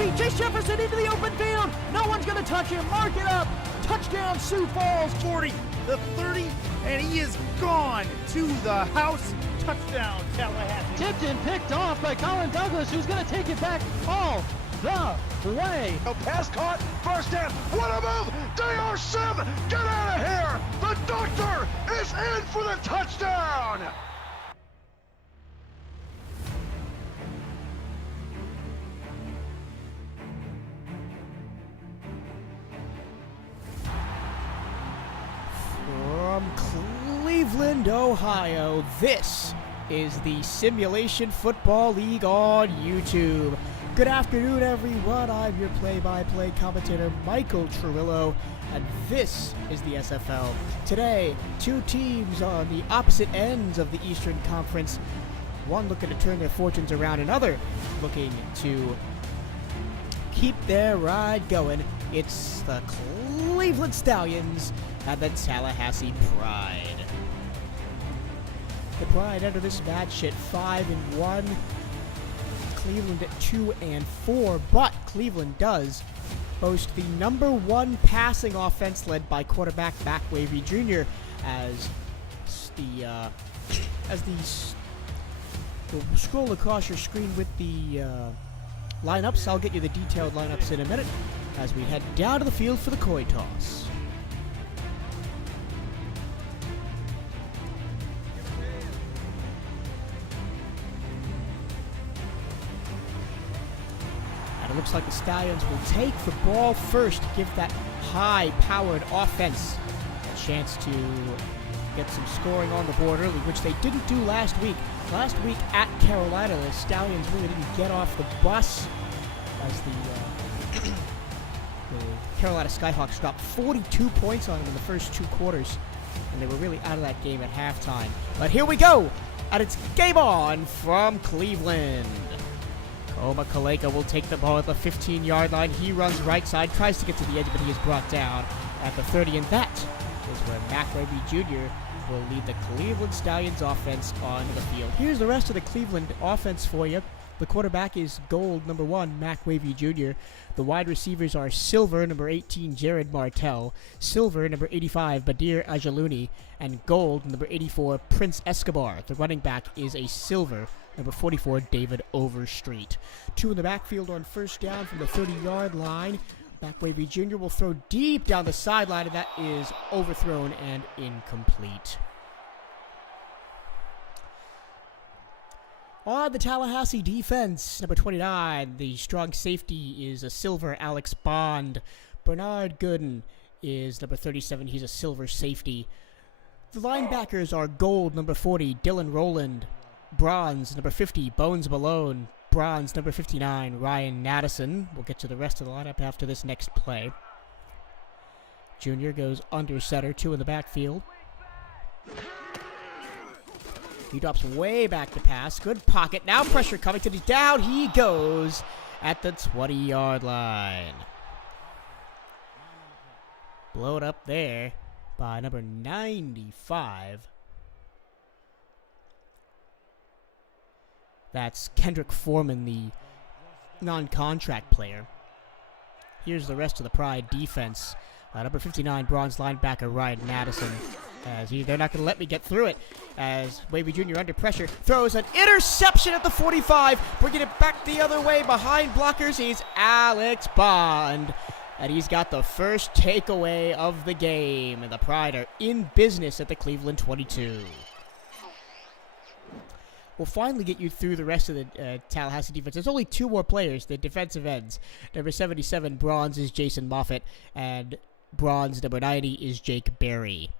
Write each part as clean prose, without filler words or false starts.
feet. Chase Jefferson into the open field. No one's going to touch him. Mark it up. Touchdown, Sioux Falls. 40, the 30, and he is gone to the house. Touchdown, Tallahassee. Tipped and picked off by Colin Douglas, who's going to take it back all the way. A pass caught, first down. What a move! J.R. Sim, get out of here! The doctor is in for the touchdown! From Cleveland, Ohio, this is the Simulation Football League on YouTube. Good afternoon, everyone. I'm your play-by-play commentator, Michael Trillo, and this is the SFL. Today, two teams on the opposite ends of the Eastern Conference, one looking to turn their fortunes around, another looking to keep their ride going. It's the Cleveland Stallions and the Tallahassee Pride. The Pride enter this match at 5-1. Cleveland at 2-4, but Cleveland does boast the #1 passing offense led by quarterback Mac Wavy Jr. You'll scroll across your screen with the lineups. I'll get you the detailed lineups in a minute as we head down to the field for the coin toss. It looks like the Stallions will take the ball first, give that high-powered offense a chance to get some scoring on the board early, which they didn't do last week. Last week at Carolina, the Stallions really didn't get off the bus as the Carolina Skyhawks dropped 42 points on them in the first two quarters, and they were really out of that game at halftime. But here we go, and it's game on from Cleveland. Oma Kaleka will take the ball at the 15-yard line. He runs right side, tries to get to the edge, but he is brought down at the 30, and that is where Mac Wavy Jr. will lead the Cleveland Stallions offense onto the field. Here's the rest of the Cleveland offense for you. The quarterback is gold, #1, Mac Wavy Jr. The wide receivers are silver, #18, Jared Martell, silver, #85, Badir Ajaluni, and gold, #84, Prince Escobar. The running back is a silver, #44, David Overstreet. Two in the backfield on first down from the 30-yard line. Mac Wavy Jr. will throw deep down the sideline, and that is overthrown and incomplete. On the Tallahassee defense, #29, the strong safety is a silver, Alex Bond. Bernard Gooden is #37, he's a silver safety. The linebackers are gold, #40, Dylan Rowland. Bronze, #50, Bones Malone. Bronze, #59, Ryan Naddison. We'll get to the rest of the lineup after this next play. Junior goes under center, two in the backfield. He drops way back to pass. Good pocket. Now pressure coming to the down. He goes at the 20-yard line. Blow it up there by number 95. That's Kendrick Foreman, the non-contract player. Here's the rest of the Pride defense. #59, bronze linebacker Ryan Naddison. They're not going to let me get through it. As Wavy Jr. under pressure throws an interception at the 45, bringing it back the other way behind blockers. He's Alex Bond, and he's got the first takeaway of the game. And the Pride are in business at the Cleveland 22. We'll finally get you through the rest of the Tallahassee defense. There's only two more players, the defensive ends. #77, bronze, is Jason Moffitt, and bronze, #90, is Jake Berry.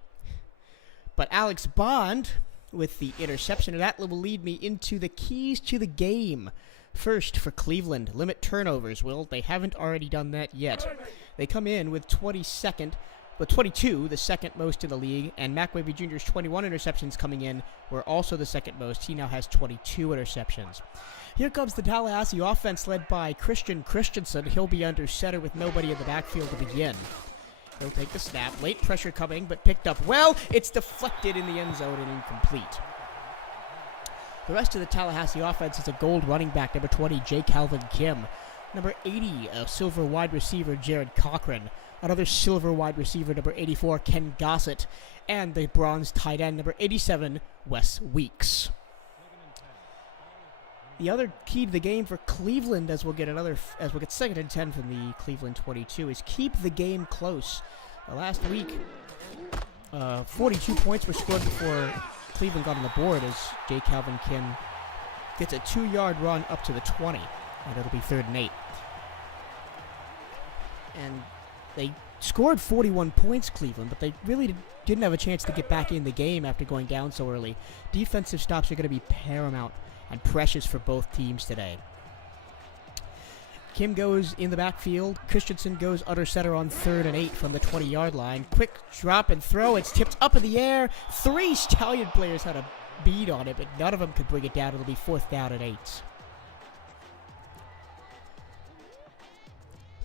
But Alex Bond, with the interception, and that will lead me into the keys to the game. First, for Cleveland, limit turnovers. Well, they haven't already done that yet. They come in with 22, the second most in the league, and Mac Wavy Jr.'s 21 interceptions coming in were also the second most. He now has 22 interceptions. Here comes the Tallahassee offense led by Christian Christensen. He'll be under center with nobody in the backfield to begin. He'll take the snap. Late pressure coming, but picked up well. It's deflected in the end zone and incomplete. The rest of the Tallahassee offense is a gold running back, #20, Jake Calvin Kim. Number 80, a silver wide receiver, Jared Cochran. Another silver wide receiver, number 84, Ken Gossett. And the bronze tight end, number 87, Wes Weeks. The other key to the game for Cleveland, as we'll get 2nd and 10 from the Cleveland 22, is keep the game close. Last week, 42 points were scored before Cleveland got on the board as J. Calvin Kim gets a 2-yard run up to the 20, and it'll be 3rd and 8. And they scored 41 points, Cleveland, but they really didn't have a chance to get back in the game after going down so early. Defensive stops are going to be paramount and precious for both teams today. Kim goes in the backfield. Christensen goes under center on 3rd and 8 from the 20-yard line. Quick drop and throw. It's tipped up in the air. 3 Stallion players had a bead on it, but none of them could bring it down. It'll be 4th down and 8.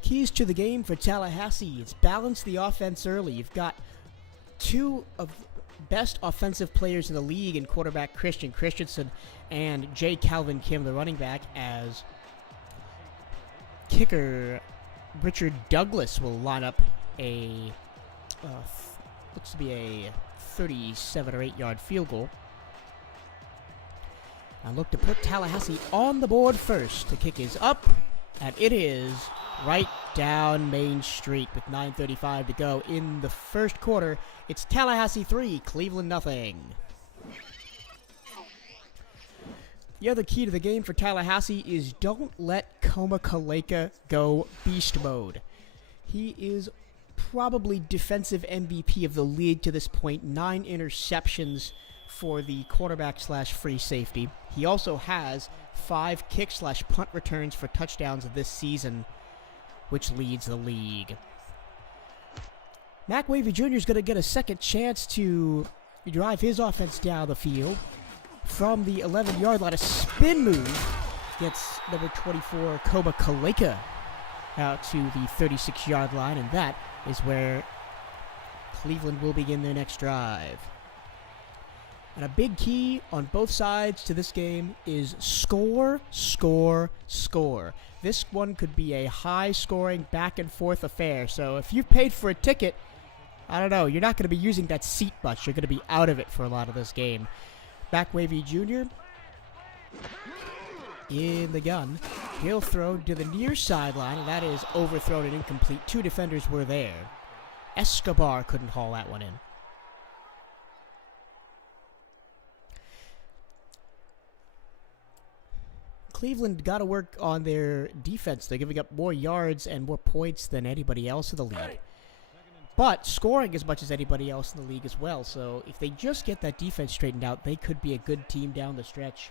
Keys to the game for Tallahassee. It's balance the offense early. You've got 2 of best offensive players in the league in quarterback Christian Christensen and J. Calvin Kim, the running back, as kicker Richard Douglas will line up a looks to be a 37 or 8-yard field goal. And look to put Tallahassee on the board first. The kick is up, and it is right down Main Street with 9:35 to go in the first quarter. It's Tallahassee 3, Cleveland nothing. The other key to the game for Tallahassee is don't let Koma Kaleka go beast mode. He is probably defensive MVP of the league to this point. 9 interceptions for the quarterback/free safety. He also has 5 kick/punt returns for touchdowns this season, which leads the league. Mac Wavy Jr. is going to get a second chance to drive his offense down the field. From the 11-yard line, a spin move gets number 24, Koma Kaleka, out to the 36-yard line, and that is where Cleveland will begin their next drive. And a big key on both sides to this game is score, score, score. This one could be a high-scoring, back-and-forth affair. So if you've paid for a ticket, I don't know, you're not going to be using that seat much. You're going to be out of it for a lot of this game. Back Wavy Jr. in the gun. He'll throw to the near sideline, and that is overthrown and incomplete. 2 defenders were there. Escobar couldn't haul that one in. Cleveland got to work on their defense. They're giving up more yards and more points than anybody else in the league, but scoring as much as anybody else in the league as well. So if they just get that defense straightened out, they could be a good team down the stretch.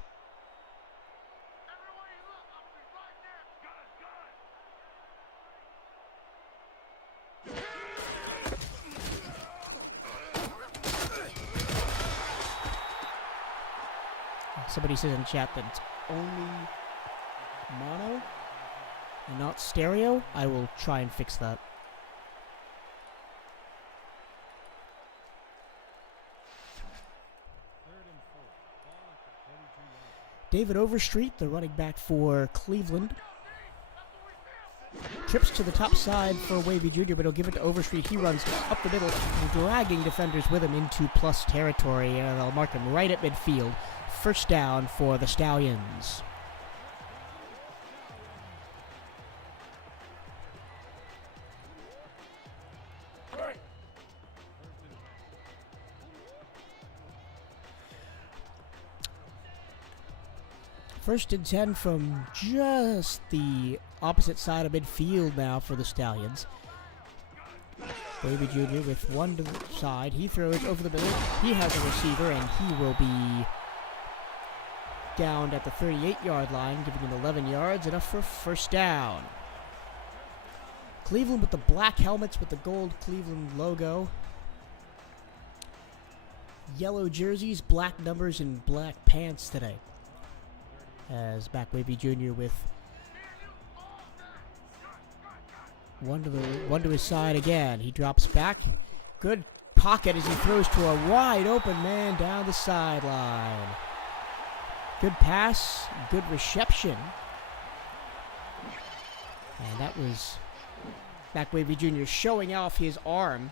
Somebody says in the chat that it's only mono and not stereo. I will try and fix that. David Overstreet, the running back for Cleveland, trips to the top side for Wavy Jr., but he'll give it to Overstreet. He runs up the middle, dragging defenders with him into plus territory, and they'll mark him right at midfield. First down for the Stallions. First and 10 from just the opposite side of midfield now for the Stallions. Wavy Jr. with one to the side. He throws over the middle. He has a receiver, and he will be down at the 38-yard line, giving him 11 yards, enough for first down. Cleveland with the black helmets with the gold Cleveland logo. Yellow jerseys, black numbers, and black pants today. As Back Wavy Jr. with one to his side again. He drops back. Good pocket as he throws to a wide open man down the sideline. Good pass, good reception. And that was McWavy Jr. showing off his arm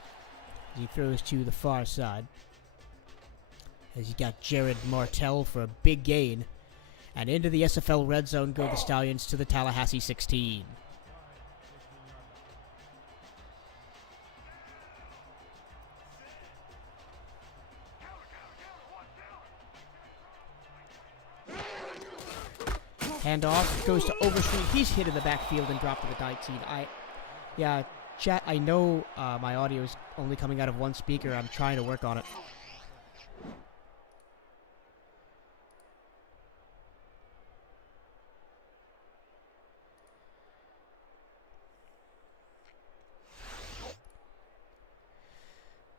as he throws to the far side. As you got Jared Martell for a big gain. And into the SFL red zone go the Stallions to the Tallahassee 16. Handoff goes to Overstreet. He's hit in the backfield and dropped to the 19. Chat, I know my audio is only coming out of one speaker. I'm trying to work on it.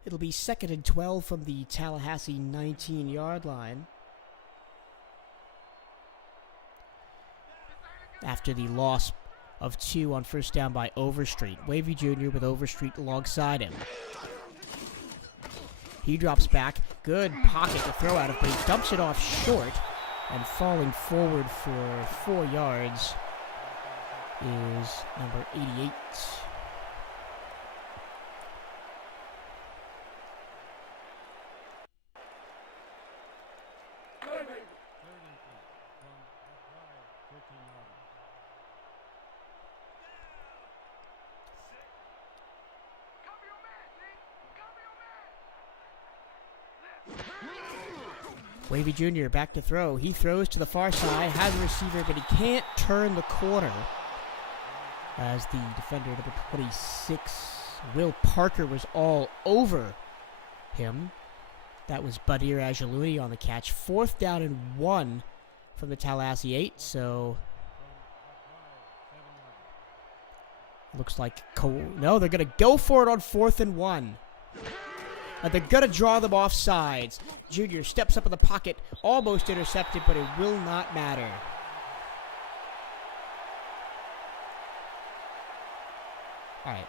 It'll be 2nd and 12 from the Tallahassee 19-yard line. After the loss of 2 on first down by Overstreet. Wavy Jr. with Overstreet alongside him. He drops back. Good pocket to throw out of, but he dumps it off short. And falling forward for 4 yards is number 88. Wavy Jr. back to throw. He throws to the far side, has a receiver, but he can't turn the corner. As the defender, number 26, Will Parker, was all over him. That was Badir Ajaluni on the catch. 4th down and 1 from the Tallahassee 8, so looks like no, they're going to go for it on 4th and 1. They're going to draw them off sides. Junior steps up in the pocket, almost intercepted, but it will not matter. All right.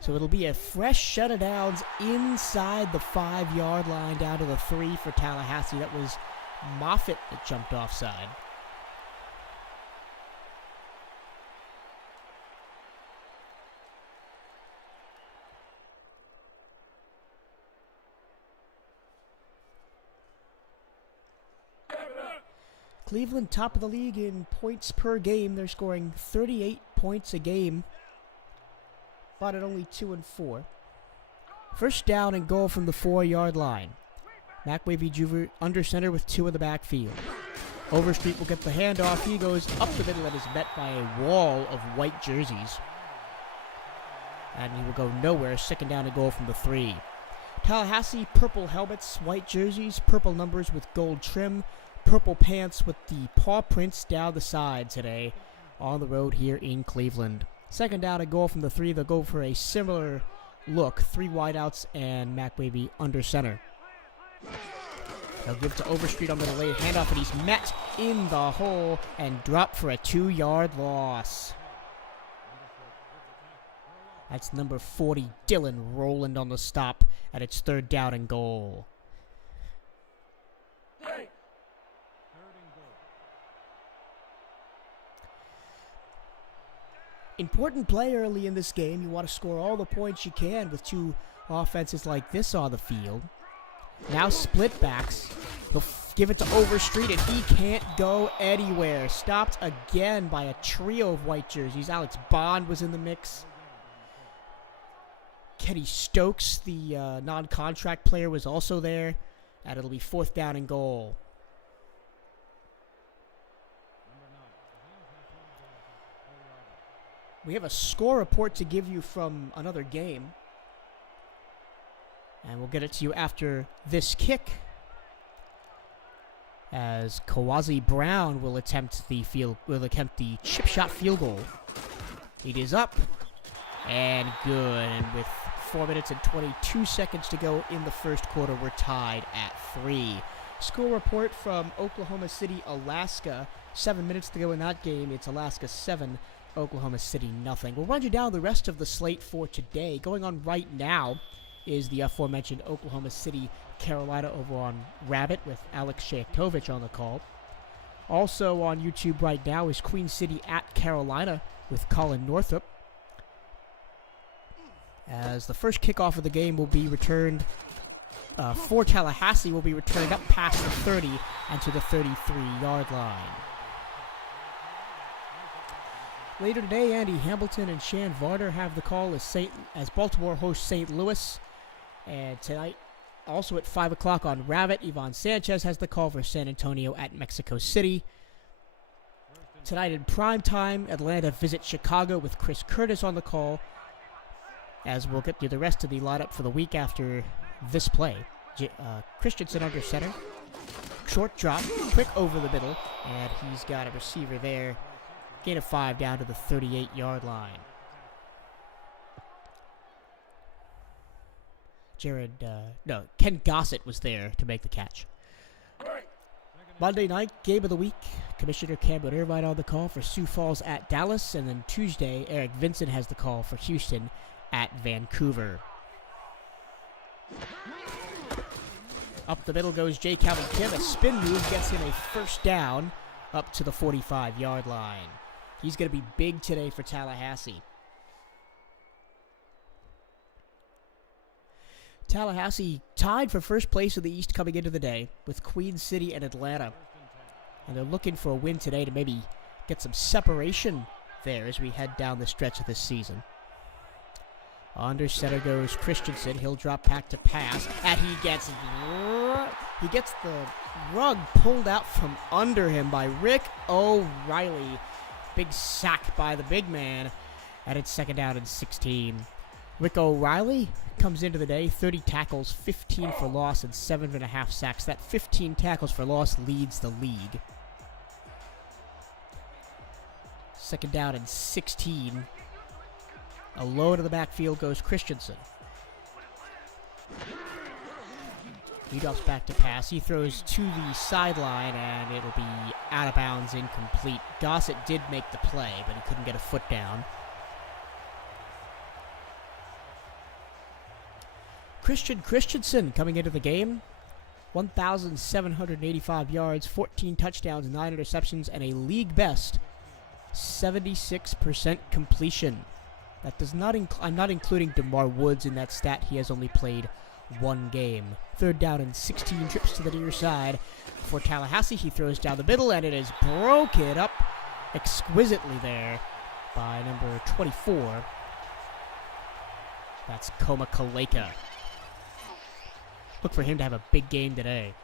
So it'll be a fresh shut of downs inside the 5-yard line down to the 3 for Tallahassee. That was Moffitt that jumped offside. Cleveland top of the league in points per game. They're scoring 38 points a game, but at only 2 and 4. First down and goal from the 4-yard line. McWavy Jr. under center with 2 in the backfield. Overstreet will get the handoff. He goes up the middle and is met by a wall of white jerseys. And he will go nowhere. 2nd down and goal from the 3. Tallahassee, purple helmets, white jerseys, purple numbers with gold trim, purple pants with the paw prints down the side today on the road here in Cleveland. 2nd down and goal from the 3. They'll go for a similar look. 3 wideouts and McWavy under center. They'll give to Overstreet on the delayed handoff, and he's met in the hole and dropped for a 2-yard loss. That's number 40, Dylan Rowland on the stop, and it's 3rd down and goal. Important play early in this game. You want to score all the points you can with 2 offenses like this on the field. Now split backs. They'll give it to Overstreet, and he can't go anywhere. Stopped again by a trio of white jerseys. Alex Bond was in the mix. Kenny Stokes, the non-contract player, was also there. And it'll be 4th down and goal. We have a score report to give you from another game. And we'll get it to you after this kick. As Kawazi Brown will attempt the chip shot field goal. It is up and good. And with 4 minutes and 22 seconds to go in the first quarter, we're tied at 3. Score report from Oklahoma City, Alaska. 7 minutes to go in that game. It's Alaska 7, Oklahoma City nothing. We'll run you down the rest of the slate for today. Going on right now is the aforementioned Oklahoma City, Carolina over on Rabbit with Alex Shayakovich on the call. Also on YouTube right now is Queen City at Carolina with Colin Northup. As the first kickoff of the game will be returned for Tallahassee, will be returned up past the 30 and to the 33-yard line. Later today, Andy Hamilton and Shan Varder have the call as Baltimore hosts St. Louis. And tonight, also at 5 o'clock on Rabbit, Ivan Sanchez has the call for San Antonio at Mexico City. Tonight in prime time, Atlanta visits Chicago with Chris Curtis on the call, as we'll get through the rest of the lineup for the week after this play. Christensen under center. Short drop, quick over the middle, and he's got a receiver there. Gain of 5 down to the 38-yard line. Ken Gossett was there to make the catch. Monday night, game of the week. Commissioner Cameron Irvine on the call for Sioux Falls at Dallas. And then Tuesday, Eric Vincent has the call for Houston at Vancouver. Up the middle goes J. Calvin Kim. A spin move gets him a first down up to the 45-yard line. He's going to be big today for Tallahassee. Tallahassee tied for first place in the East coming into the day with Queen City and Atlanta. And they're looking for a win today to maybe get some separation there as we head down the stretch of this season. Under center goes Christensen. He'll drop back to pass. And he gets the rug pulled out from under him by Rick O'Reilly. Big sack by the big man. And it's second down and 16. Rick O'Reilly comes into the day, 30 tackles, 15 for loss, and 7.5 sacks. That 15 tackles for loss leads the league. Second down and 16. Alone in the backfield goes Christensen. He drops back to pass. He throws to the sideline, and it'll be out of bounds, incomplete. Gossett did make the play, but he couldn't get a foot down. Christensen coming into the game. 1,785 yards, 14 touchdowns, 9 interceptions, and a league best 76% completion. That does not I'm not including DeMar Woods in that stat. He has only played one game. Third down and 16 trips to the near side. For Tallahassee, he throws down the middle, and it is broken up exquisitely there by number 24. That's Koma Kaleka. Look for him to have a big game today.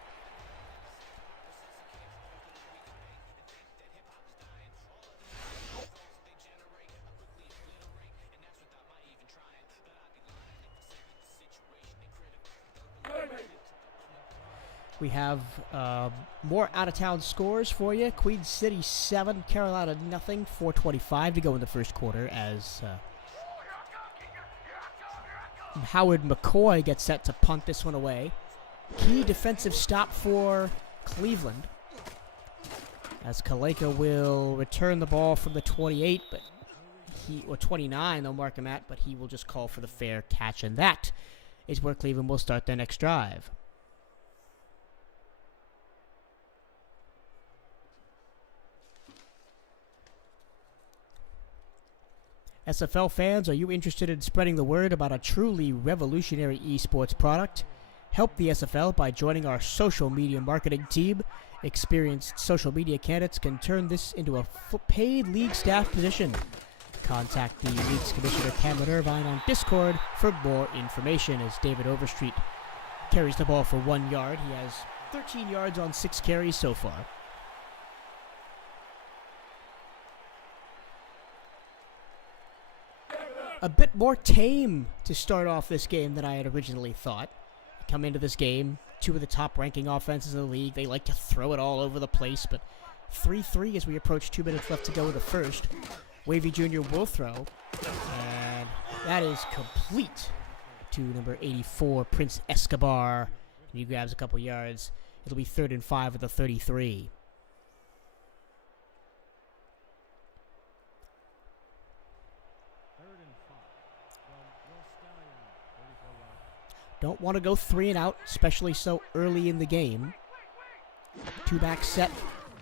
We have more out-of-town scores for you. Queen City 7, Carolina nothing. 4:25 to go in the first quarter as Howard McCoy gets set to punt this one away. Key defensive stop for Cleveland, as Kaleka will return the ball from the 28, or 29, they'll mark him at, but he will just call for the fair catch, and that is where Cleveland will start their next drive. SFL fans, are you interested in spreading the word about a truly revolutionary esports product? Help the SFL by joining our social media marketing team. Experienced social media candidates can turn this into a paid league staff position. Contact the league's commissioner, Cameron Irvine, on Discord for more information. As David Overstreet carries the ball for 1 yard. He has 13 yards on 6 carries so far. A bit more tame to start off this game than I had originally thought. Come into this game, 2 of the top-ranking offenses in the league. They like to throw it all over the place, but 3-3 as we approach 2 minutes left to go in the first. Wavy Jr. will throw, and that is complete to number 84, Prince Escobar. And he grabs a couple yards. It'll be 3rd and 5 at the 33. Don't want to go 3 and out, especially so early in the game. 2-back set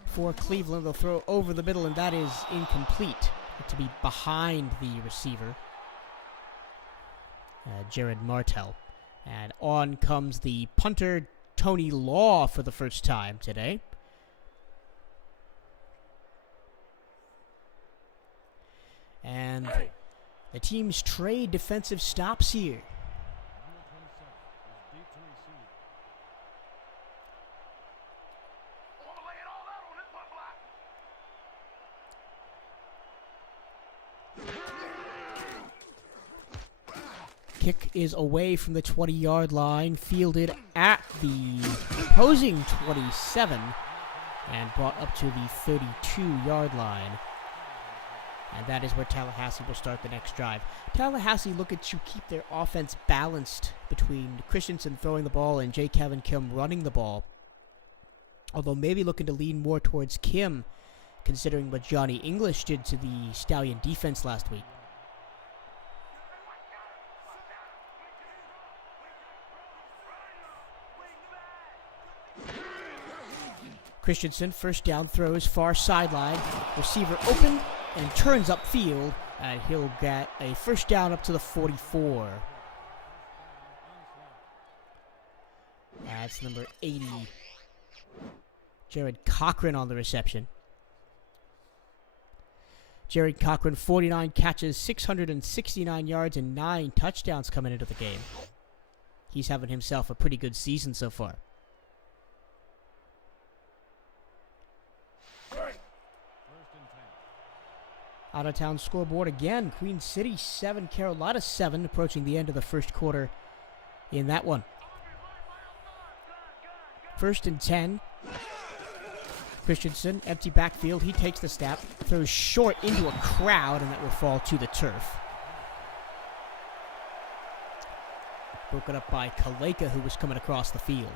for Cleveland. They'll throw over the middle, and that is incomplete. To be behind the receiver, Jared Martell. And on comes the punter, Tony Law, for the first time today. And the teams trade defensive stops here. Kick is away from the 20-yard line, fielded at the opposing 27, and brought up to the 32-yard line. And that is where Tallahassee will start the next drive. Tallahassee looking to keep their offense balanced between Christensen throwing the ball and J. Kevin Kim running the ball. Although maybe looking to lean more towards Kim, considering what Johnny English did to the Stallion defense last week. Christensen, first down, throws far sideline. Receiver open and turns upfield, and he'll get a first down up to the 44. That's number 80. Jared Cochran on the reception. Jared Cochran, 49 catches, 669 yards, and 9 touchdowns coming into the game. He's having himself a pretty good season so far. Out-of-town scoreboard again. Queen City 7, Carolina 7, approaching the end of the first quarter in that one. 1st and 10. Christensen, empty backfield. He takes the snap, throws short into a crowd, and that will fall to the turf. Broken up by Kaleka, who was coming across the field.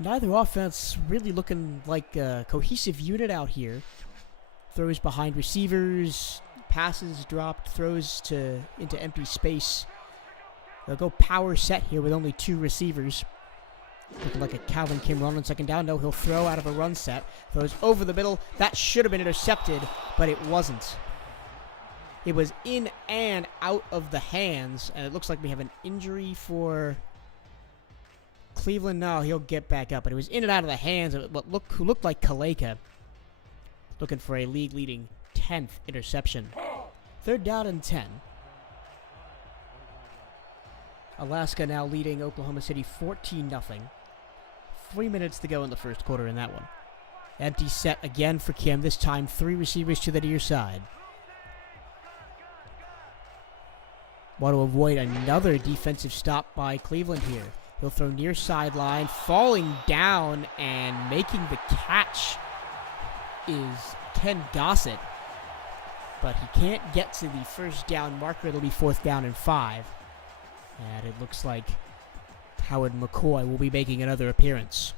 Neither offense really looking like a cohesive unit out here. Throws behind receivers, passes dropped, throws into empty space. They'll go power set here with only 2 receivers. Looking like a Calvin Kim run on second down. No, he'll throw out of a run set. Throws over the middle. That should have been intercepted, but it wasn't. It was in and out of the hands, and it looks like we have an injury for Cleveland. No, he'll get back up, but it was in and out of the hands of who looked like Kaleka. Looking for a league-leading 10th interception. 3rd down and 10. Alaska now leading Oklahoma City 14-0. 3 minutes to go in the first quarter in that one. Empty set again for Kim. This time 3 receivers to the near side. Want to avoid another defensive stop by Cleveland here. He'll throw near sideline, falling down and making the catch is Ken Gossett. But he can't get to the first down marker. It'll be 4th down and 5. And it looks like Howard McCoy will be making another appearance.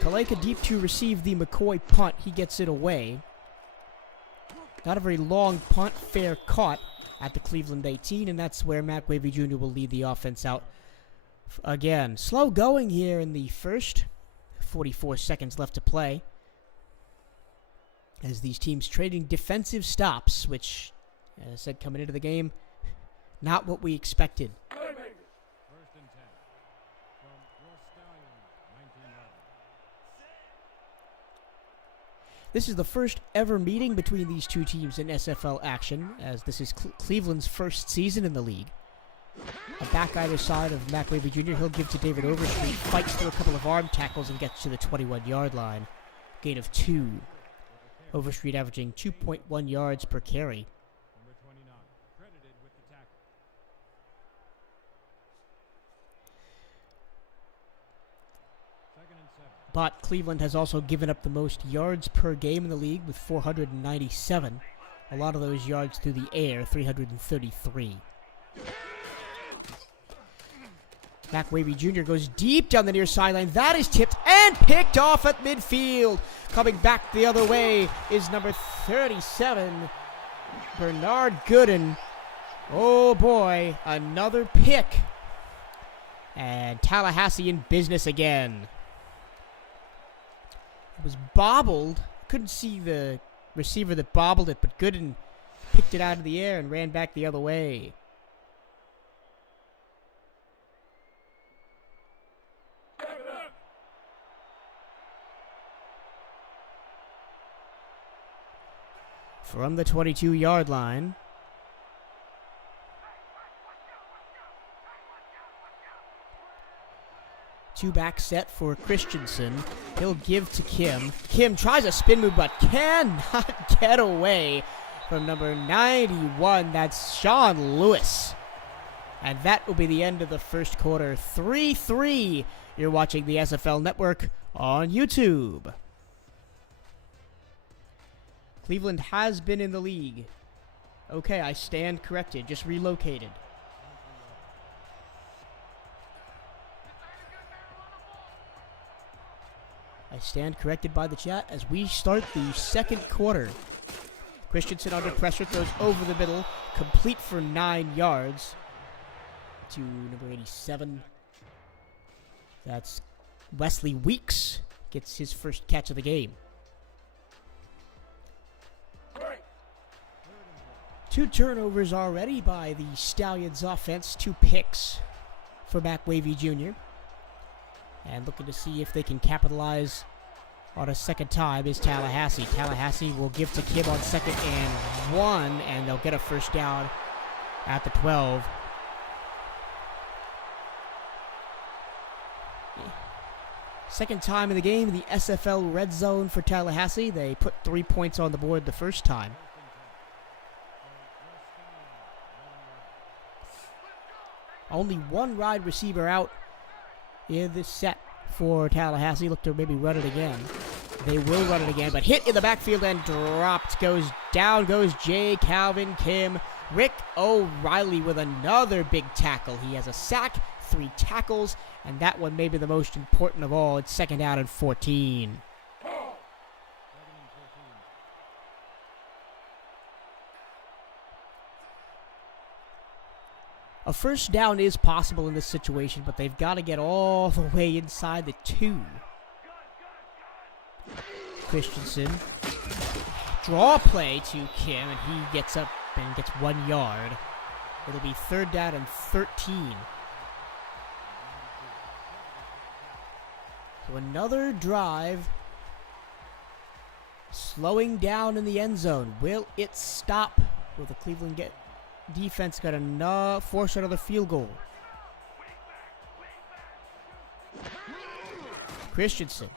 Kaleka deep to receive the McCoy punt. He gets it away. Not a very long punt, fair caught at the Cleveland 18, and that's where Matt Wavy Jr. will lead the offense out again. Slow going here in the first. 44 seconds left to play. As these teams trading defensive stops, which, as I said, coming into the game, not what we expected. This is the first ever meeting between these two teams in SFL action, as this is Cleveland's first season in the league. A back either side of Mac Wavy Jr. He'll give to David Overstreet, fights through a couple of arm tackles and gets to the 21-yard line. Gain of 2. Overstreet averaging 2.1 yards per carry. Number 29, credited with the tackle. But Cleveland has also given up the most yards per game in the league with 497. A lot of those yards through the air, 333. Mac Wavy Jr. goes deep down the near sideline. That is tipped and picked off at midfield. Coming back the other way is number 37, Bernard Gooden. Oh boy, another pick. And Tallahassee in business again. It was bobbled. Couldn't see the receiver that bobbled it, but Gooden picked it out of the air and ran back the other way. From the 22-yard line. Two-back set for Christensen. He'll give to Kim. Kim tries a spin move, but cannot get away from number 91. That's Sean Lewis. And that will be the end of the first quarter. 3-3. You're watching the SFL Network on YouTube. Cleveland has been in the league. Okay, I stand corrected. Just relocated. I stand corrected by the chat as we start the second quarter. Christensen under pressure, throws over the middle, complete for 9 yards to number 87. That's Wesley Weeks, gets his first catch of the game. 2 turnovers already by the Stallions offense, 2 picks for Mac Wavy Jr. And looking to see if they can capitalize on a second time is Tallahassee. Tallahassee will give to Kim on 2nd and 1, and they'll get a first down at the 12. Second time in the game, the SFL red zone for Tallahassee. They put 3 points on the board the first time. Only 1 wide receiver out in this set for Tallahassee. Look to maybe run it again. They will run it again, but hit in the backfield and dropped. Down goes J. Calvin Kim. Rick O'Reilly with another big tackle. He has a sack, 3 tackles, and that one may be the most important of all. It's 2nd down and 14. A first down is possible in this situation, but they've got to get all the way inside the 2. Christensen. Draw play to Kim, and he gets up and gets 1 yard. It'll be 3rd down and 13. So another drive. Slowing down in the end zone. Will it stop? Will the Cleveland defense got enough, force another field goal? Christensen,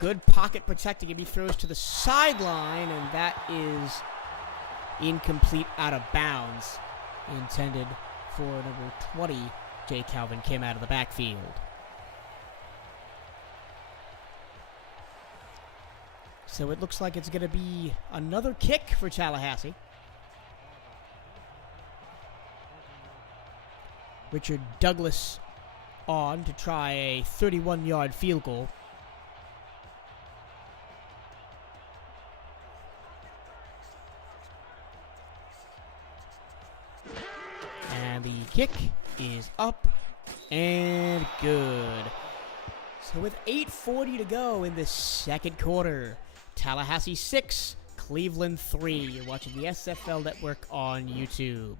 good pocket protecting him. He throws to the sideline, and that is incomplete, out of bounds. Intended for number 20, J. Calvin Kim, out of the backfield. So it looks like it's going to be another kick for Tallahassee. Richard Douglas on to try a 31-yard field goal. And the kick is up and good. So with 8:40 to go in the second quarter, Tallahassee 6, Cleveland 3. You're watching the SFL Network on YouTube.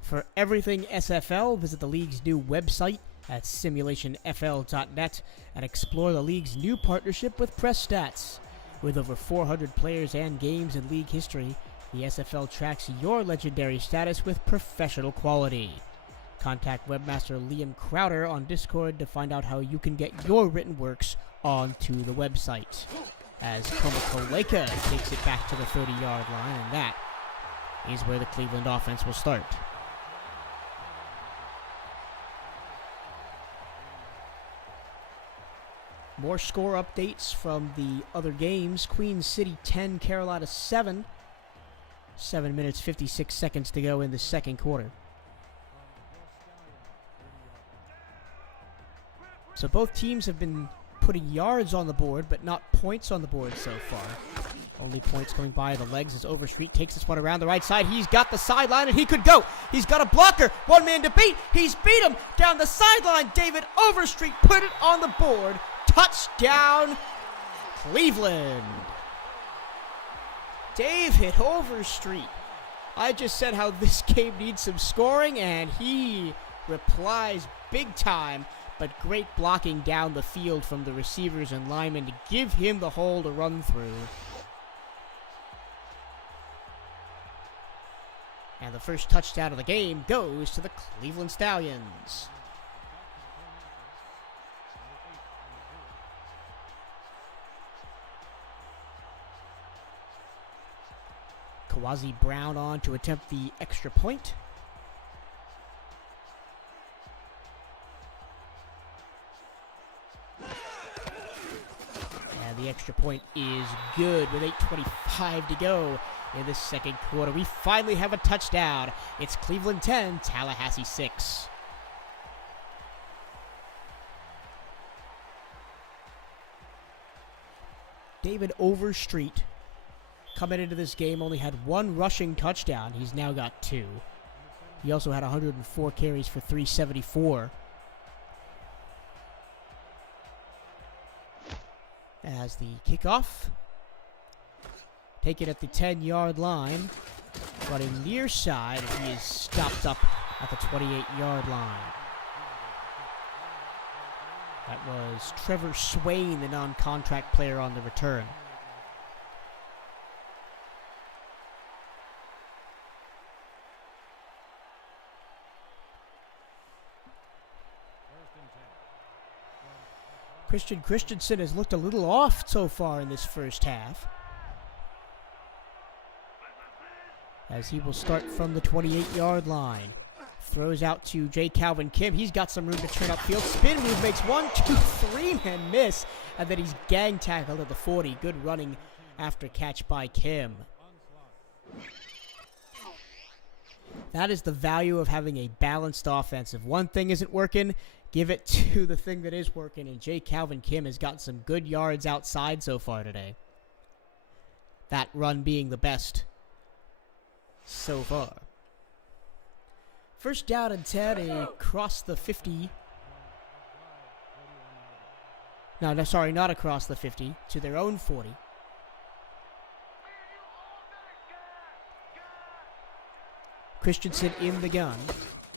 For everything SFL, visit the league's new website at simulationfl.net and explore the league's new partnership with Press Stats. With over 400 players and games in league history, the SFL tracks your legendary status with professional quality. Contact webmaster Liam Crowder on Discord to find out how you can get your written works onto the website. As Komakoleka takes it back to the 30-yard line, and that is where the Cleveland offense will start. More score updates from the other games. Queen City 10, Carolina 7. 7 minutes, 56 seconds to go in the second quarter. So both teams have been putting yards on the board, but not points on the board so far. Only points coming by the legs as Overstreet takes this one around the right side. He's got the sideline, and he could go. He's got a blocker. One man to beat. He's beat him down the sideline. David Overstreet put it on the board. Touchdown, Cleveland. David Overstreet. I just said how this game needs some scoring, and he replies big time. But great blocking down the field from the receivers and linemen to give him the hole to run through. And the first touchdown of the game goes to the Cleveland Stallions. Kawazi Brown on to attempt the extra point. And the extra point is good with 8:25 to go in the second quarter. We finally have a touchdown. It's Cleveland 10, Tallahassee 6. David Overstreet, coming into this game, only had one rushing touchdown. He's now got 2. He also had 104 carries for 374. As the kickoff, taken at the 10-yard line, running near side, and he is stopped up at the 28-yard line. That was Trevor Swain, the non-contract player on the return. Christian Christensen has looked a little off so far in this first half, as he will start from the 28-yard line. Throws out to J. Calvin Kim. He's got some room to turn upfield. Spin move makes 1, 2, 3 and miss. And then he's gang tackled at the 40. Good running after catch by Kim. That is the value of having a balanced offense. If one thing isn't working, give it to the thing that is working. And J. Calvin Kim has got some good yards outside so far today. That run being the best so far. First down and 10 across the 50. No, sorry, not across the 50. To their own 40. Christensen in the gun.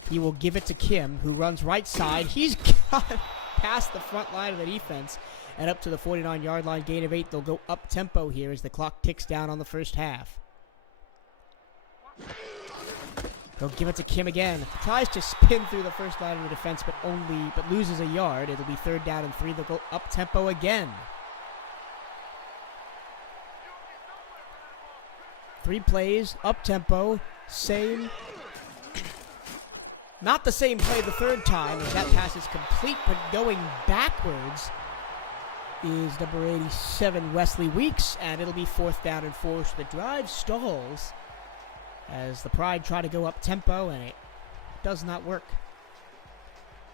He will give it to Kim, who runs right side. He's got past the front line of the defense and up to the 49-yard line. Gain of 8. They'll go up-tempo here as the clock ticks down on the first half. They'll give it to Kim again. Tries to spin through the first line of the defense, but loses a yard. It'll be 3rd down and 3. They'll go up-tempo again. 3 plays, up-tempo, same. Not the same play the third time, as that pass is complete, but going backwards is number 87, Wesley Weeks, and it'll be 4th down and 4. So the drive stalls as the Pride try to go up-tempo, and it does not work.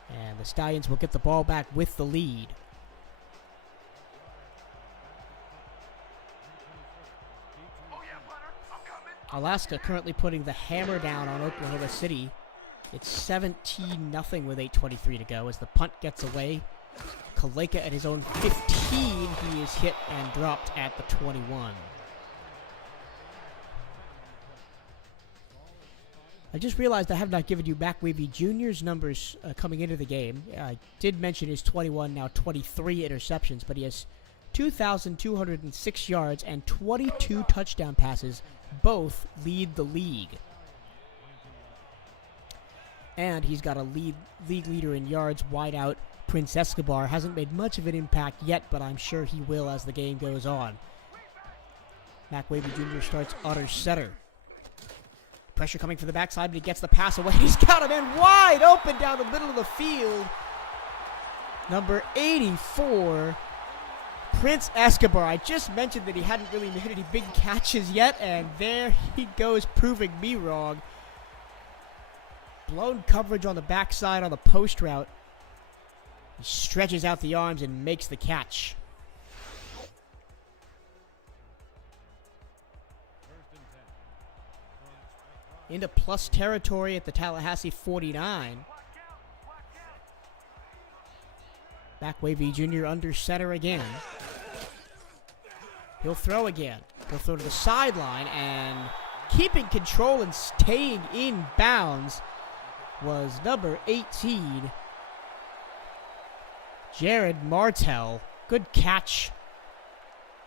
And the Stallions will get the ball back with the lead. Alaska currently putting the hammer down on Oklahoma City. It's 17-0 with 8:23 to go as the punt gets away. Kaleka at his own 15, he is hit and dropped at the 21. I just realized I have not given you McWavy Jr.'s numbers coming into the game. I did mention his 21, now 23 interceptions, but he has 2,206 yards and 22 touchdown passes. Both lead the league. And he's got a league leader in yards, wideout Prince Escobar. Hasn't made much of an impact yet, but I'm sure he will as the game goes on. McWavy Jr. starts under center. Pressure coming from the backside, but he gets the pass away. He's got him in wide open down the middle of the field. Number 84, Prince Escobar, I just mentioned that he hadn't really made any big catches yet, and there he goes proving me wrong. Blown coverage on the backside on the post route. He stretches out the arms and makes the catch. Into plus territory at the Tallahassee 49. Mac Wavy Jr. under center again. He'll throw again. He'll throw to the sideline, and keeping control and staying in bounds was number 18, Jared Martell. Good catch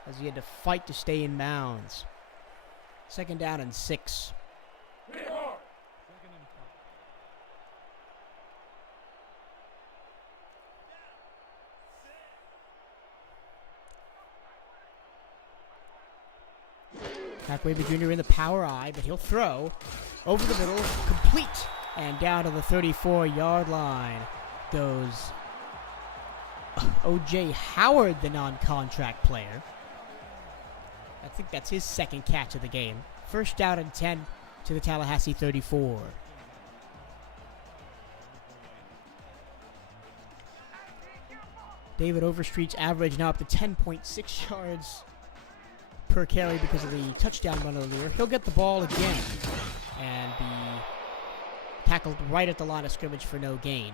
as he had to fight to stay in bounds. 2nd down and 6. Mac Wavy Jr. in the power eye, but he'll throw over the middle, complete, and down to the 34-yard line goes O.J. Howard, the non-contract player. I think that's his 2nd catch of the game. 1st down and 10 to the Tallahassee 34. David Overstreet's average now up to 10.6 yards per carry because of the touchdown run earlier. He'll get the ball again and be tackled right at the line of scrimmage for no gain.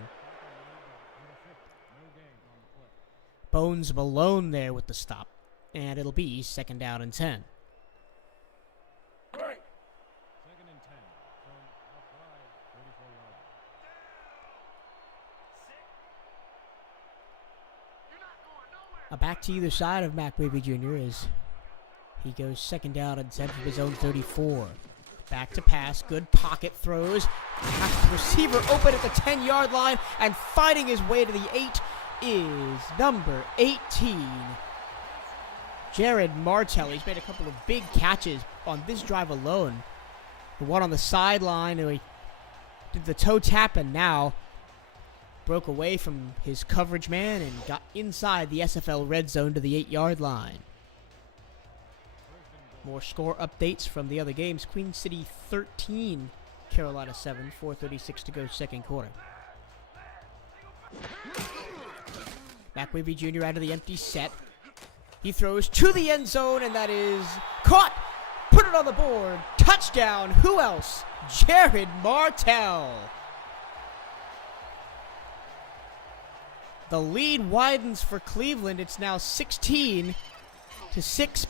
Bones Malone there with the stop, and it'll be 2nd down and 10. Back to either side of Mac Wavy Jr. as he goes 2nd down and 10 from his own 34. Back to pass, good pocket throws. Has the receiver open at the 10-yard line, and fighting his way to the 8 is number 18, Jared Martell. He's made a couple of big catches on this drive alone. The one on the sideline, he did the toe tap and now broke away from his coverage man and got inside the SFL red zone to the 8-yard line. More score updates from the other games. Queen City 13, Carolina 7, 4:36 to go 2nd quarter. Mac Wavy Jr. out of the empty set. He throws to the end zone, and that is caught. Put it on the board. Touchdown. Who else? Jared Martell. The lead widens for Cleveland. It's now 16-6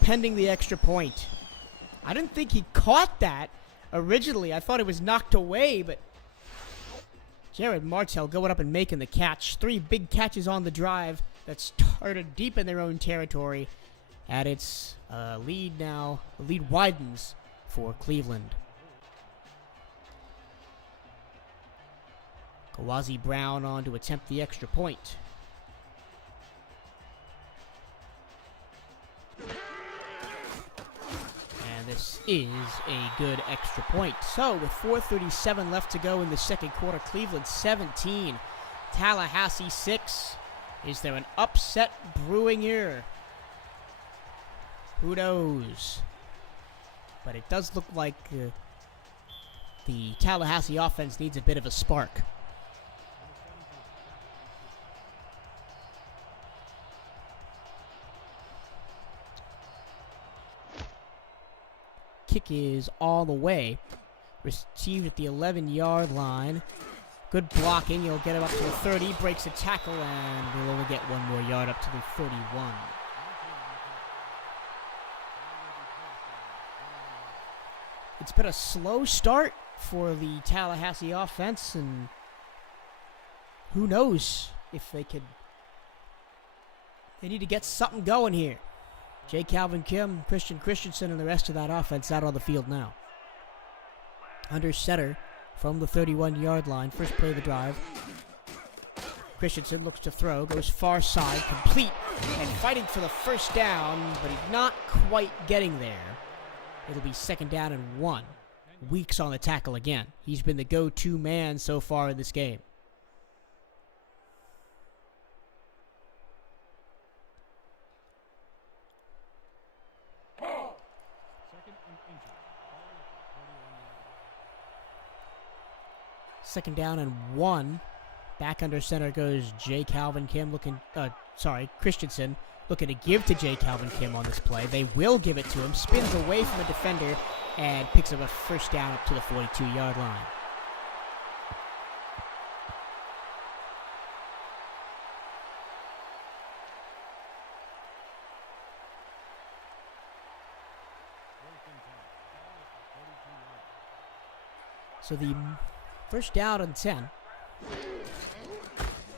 pending the extra point. I didn't think he caught that originally. I thought it was knocked away, but Jared Martell going up and making the catch. 3 big catches on the drive that started deep in their own territory. And its lead now, the lead widens for Cleveland. Kawazi Brown on to attempt the extra point. And this is a good extra point. So with 4:37 left to go in the 2nd quarter, Cleveland 17, Tallahassee 6. Is there an upset brewing here? Who knows? But it does look like the Tallahassee offense needs a bit of a spark. Kick is all the way. Received at the 11-yard line. Good blocking. He'll get him up to the 30. Breaks a tackle, and he'll only get 1 more yard up to the 31. It's been a slow start for the Tallahassee offense, and who knows if they could. They need to get something going here. J. Calvin Kim, Christian Christensen, and the rest of that offense out on the field now. Under center from the 31-yard line. First play of the drive. Christensen looks to throw, goes far side, complete, and fighting for the 1st down, but he's not quite getting there. It'll be 2nd down and 1. Weeks on the tackle again. He's been the go-to man so far in this game. Second down and 1. Back under center goes Christensen looking to give to J. Calvin Kim on this play. They will give it to him. Spins away from a defender and picks up a first down up to the 42-yard line. So the first down and 10.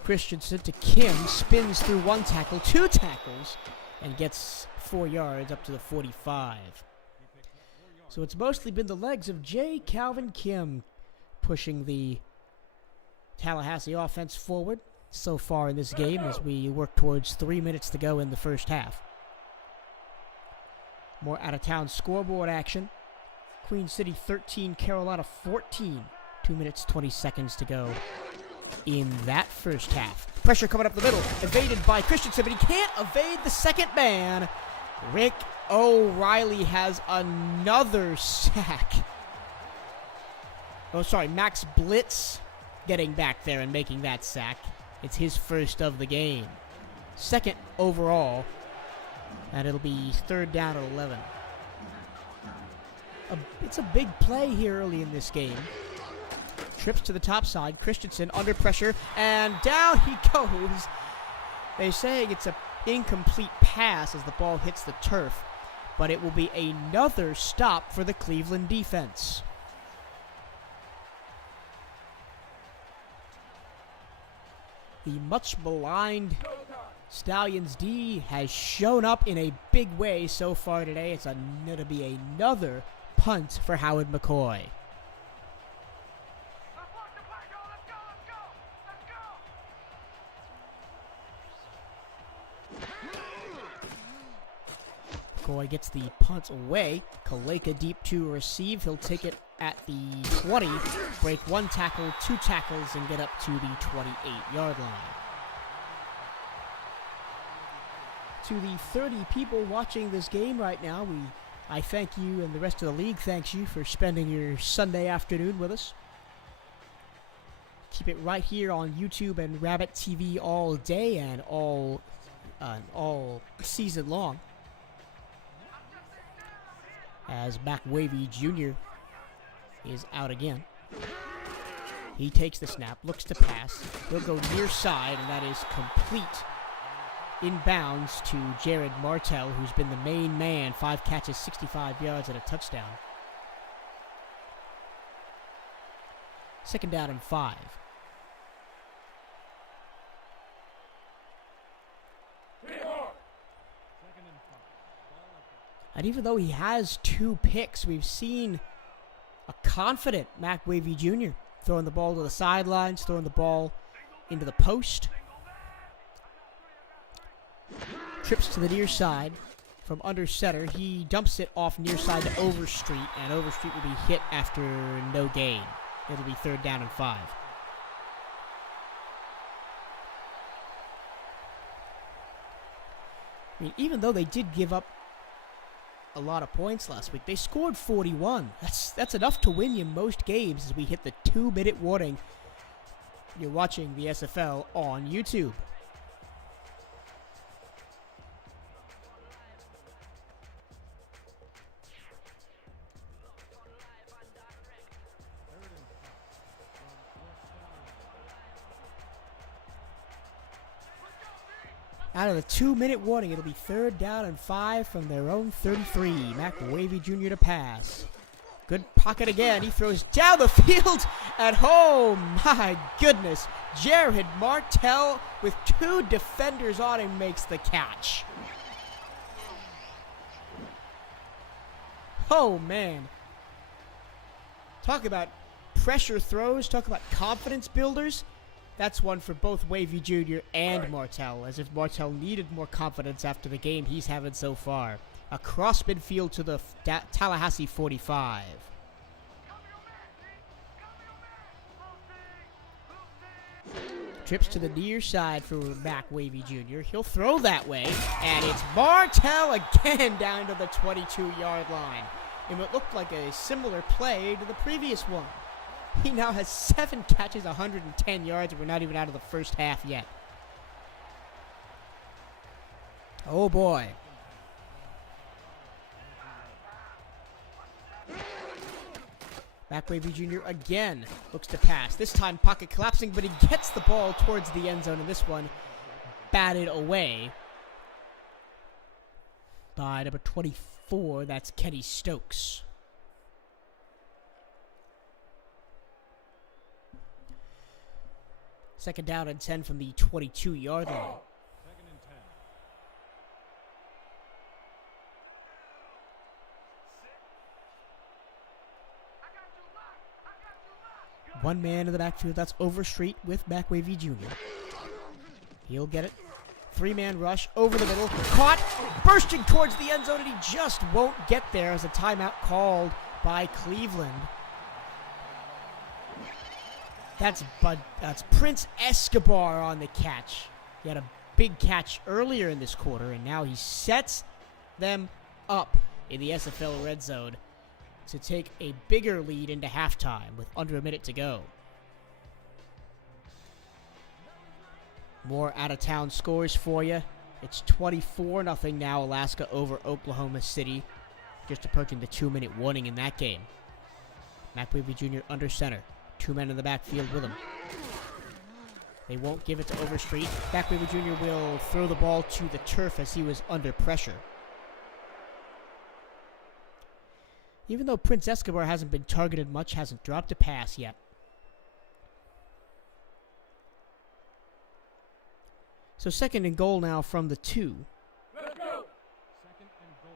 Christensen to Kim, spins through 1 tackle, 2 tackles, and gets 4 yards up to the 45. So it's mostly been the legs of J. Calvin Kim pushing the Tallahassee offense forward so far in this game as we work towards 3 minutes to go in the first half. More out-of-town scoreboard action. Queen City 13, Carolina 14. 2 minutes, 20 seconds to go in that first half. Pressure coming up the middle, evaded by Christensen, but he can't evade the second man. Rick O'Reilly has another sack. Max Blitz getting back there and making that sack. It's his first of the game. Second overall, and it'll be third down at 11. It's a big play here early in this game. Trips to the top side. Christensen under pressure, and down he goes. They're saying it's an incomplete pass as the ball hits the turf, but it will be another stop for the Cleveland defense. The much maligned Stallions D has shown up in a big way so far today. It's going to be another punt for Howard McCoy. McCoy gets the punt away. Kaleka deep to receive. He'll take it at the 20, break 1 tackle, 2 tackles, and get up to the 28-yard line. To the 30 people watching this game right now, I thank you, and the rest of the league thanks you for spending your Sunday afternoon with us. Keep it right here on YouTube and Rabbit TV all day and all season long. As Mac Wavy Jr. is out again. He takes the snap, looks to pass. He'll go near side, and that is complete. Inbounds to Jared Martell, who's been the main man. 5 catches, 65 yards, and a touchdown. Second down and 5. And even though he has 2 picks, we've seen a confident Mac Wavy Jr. throwing the ball to the sidelines, throwing the ball into the post. Trips to the near side from under center. He dumps it off near side to Overstreet, and Overstreet will be hit after no gain. It'll be third down and 5. I mean, even though they did give up a lot of points last week, they scored 41. That's enough to win you most games as we hit the 2-minute warning. You're watching the SFL on YouTube. Out of the 2-minute warning, it'll be third down and 5 from their own 33. Mac Wavy Jr. to pass. Good pocket again. He throws down the field, and oh my goodness. Jared Martell with 2 defenders on him makes the catch. Oh man. Talk about pressure throws, talk about confidence builders. That's one for both Wavy Jr. and Martell, as if Martell needed more confidence after the game he's having so far. Across midfield to the Tallahassee 45. Trips to the near side for Mac Wavy Jr. He'll throw that way, and it's Martell again down to the 22-yard line. In what looked like a similar play to the previous one. He now has 7 catches, 110 yards, and we're not even out of the first half yet. Oh boy. McWavy Jr. again looks to pass. This time pocket collapsing, but he gets the ball towards the end zone, and this one batted away by number 24. That's Kenny Stokes. Second down and 10 from the 22-yard line. Second and 10. One man in the backfield. That's Overstreet with McWavy Jr. He'll get it. 3-man rush over the middle. Caught. Bursting towards the end zone, and he just won't get there as a timeout called by Cleveland. That's Prince Escobar on the catch. He had a big catch earlier in this quarter, and now he sets them up in the SFL red zone to take a bigger lead into halftime with under a minute to go. More out-of-town scores for you. It's 24-0 now, Alaska over Oklahoma City. Just approaching the 2-minute warning in that game. McWavy Jr. under center. 2 men in the backfield with him. They won't give it to Overstreet. McWavy Jr. will throw the ball to the turf as he was under pressure. Even though Prince Escobar hasn't been targeted much, hasn't dropped a pass yet. So second and goal now from the 2. Let's go. Second and goal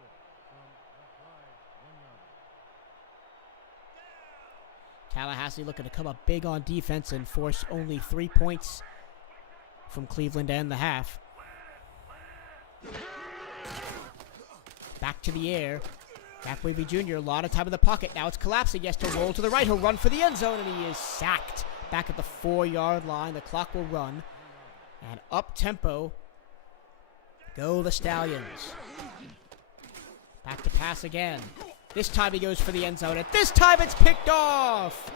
from that wide 1 yard. Tallahassee looking to come up big on defense and force only 3 points from Cleveland to end the half. Back to the air. McWavy Jr., a lot of time in the pocket. Now it's collapsing. He has to roll to the right. He'll run for the end zone, and he is sacked. Back at the 4-yard line. The clock will run. And up-tempo go the Stallions. Back to pass again. This time he goes for the end zone, and this time it's picked off!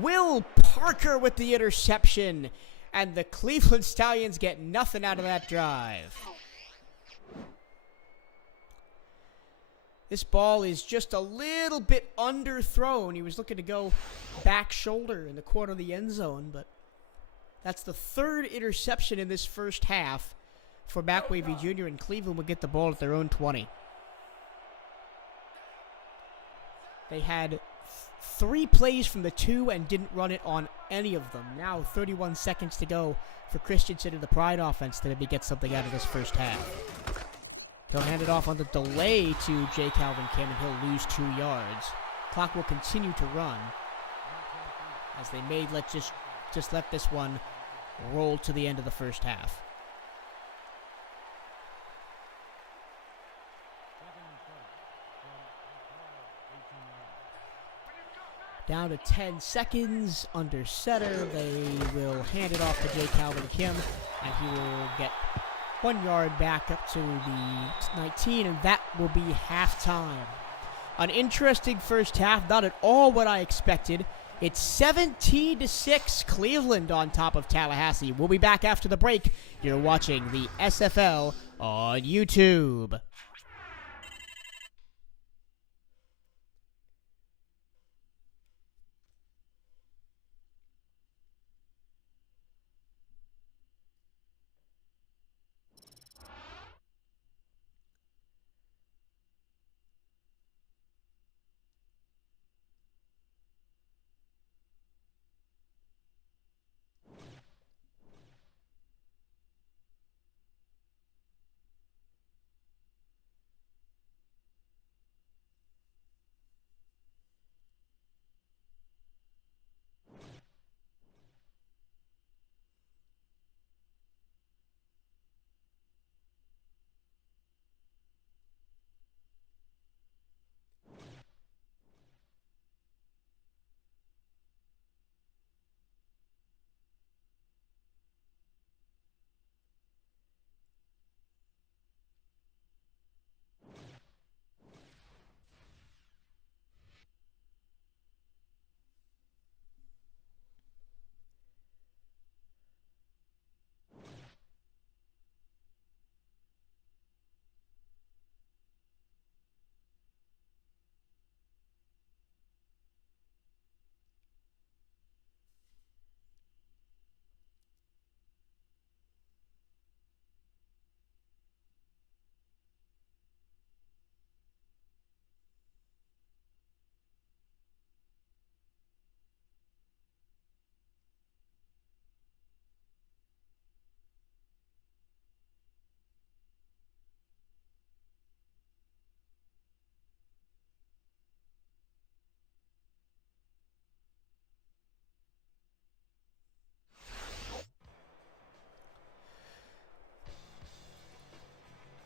Will Parker with the interception, and the Cleveland Stallions get nothing out of that drive. This ball is just a little bit underthrown. He was looking to go back shoulder in the corner of the end zone, but that's the 3rd interception in this first half for McWavy Jr., and Cleveland will get the ball at their own 20. They had 3 plays from the 2 and didn't run it on any of them. Now 31 seconds to go for Christensen and the Pride offense to maybe get something out of this first half. He'll hand it off on the delay to J. Calvin Kim, and he'll lose 2 yards. Clock will continue to run as they may just let this one roll to the end of the first half. Down to 10 seconds under center. They will hand it off to J. Calvin Kim, and he will get 1 yard back up to the 19, and that will be halftime. An interesting first half, not at all what I expected. It's 17-6, Cleveland on top of Tallahassee. We'll be back after the break. You're watching the SFL on YouTube.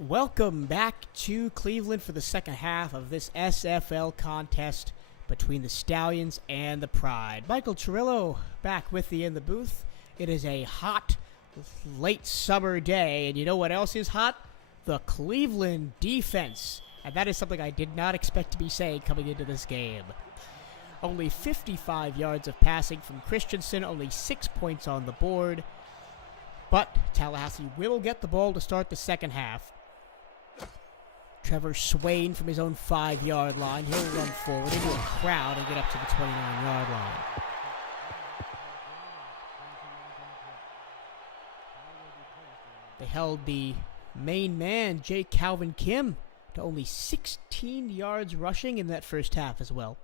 Welcome back to Cleveland for the second half of this SFL contest between the Stallions and the Pride. Michael Cirillo back with you in the booth. It is a hot, late summer day, and you know what else is hot? The Cleveland defense. And that is something I did not expect to be saying coming into this game. Only 55 yards of passing from Christensen, only 6 points on the board. But Tallahassee will get the ball to start the second half. Trevor Swain from his own 5-yard line. He'll run forward into a crowd and get up to the 29-yard line. They held the main man, J. Calvin Kim, to only 16 yards rushing in that first half as well.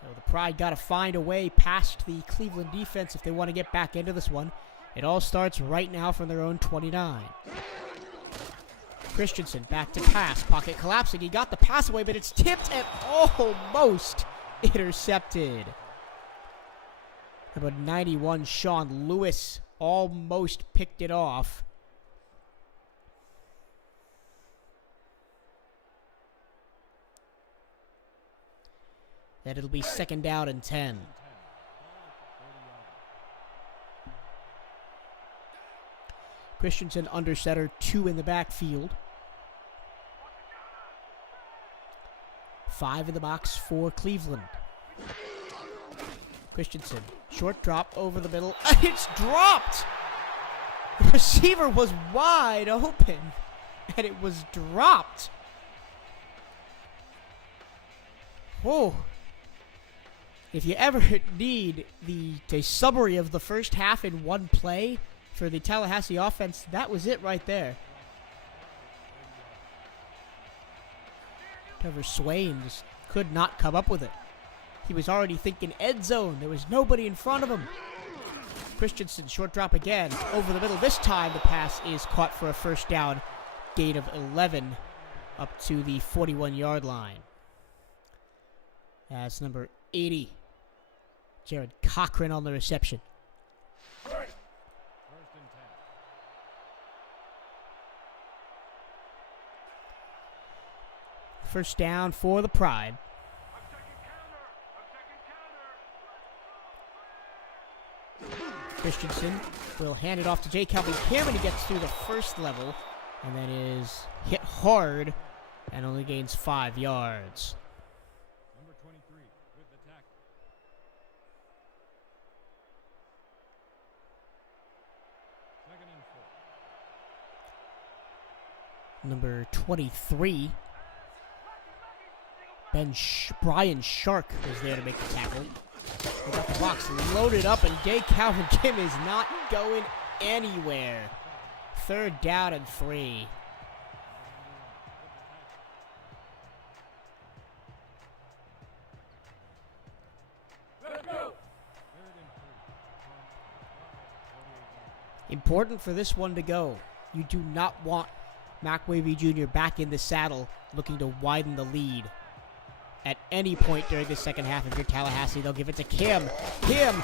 So the Pride got to find a way past the Cleveland defense if they want to get back into this one. It all starts right now from their own 29. Christensen back to pass. Pocket collapsing. He got the pass away, but it's tipped and almost intercepted. Number 91, Sean Lewis, almost picked it off. Then it'll be second down and 10. Christensen under center, 2 in the backfield. 5 in the box for Cleveland. Christensen, short drop over the middle. It's dropped! The receiver was wide open, and it was dropped. Oh. If you ever need the summary of the first half in one play for the Tallahassee offense, that was it right there. Trevor Swain just could not come up with it. He was already thinking end zone. There was nobody in front of him. Christensen, short drop again, over the middle. This time the pass is caught for a first down, gain of 11 up to the 41-yard line. That's number 80. Jared Cochran on the reception. First down for the Pride. Christensen will hand it off to J. Calvin Kim, and he gets through the first level and then is hit hard and only gains 5 yards. Number 23 with the tackle. Second and 4. Number 23, Brian Shark was there to make the tackle. He got the box loaded up, and J. Calvin Kim is not going anywhere. Third down and 3. Important for this one to go. You do not want Mac Wavy Jr. back in the saddle looking to widen the lead. At any point during the second half, if you're Tallahassee, they'll give it to Kim. Kim,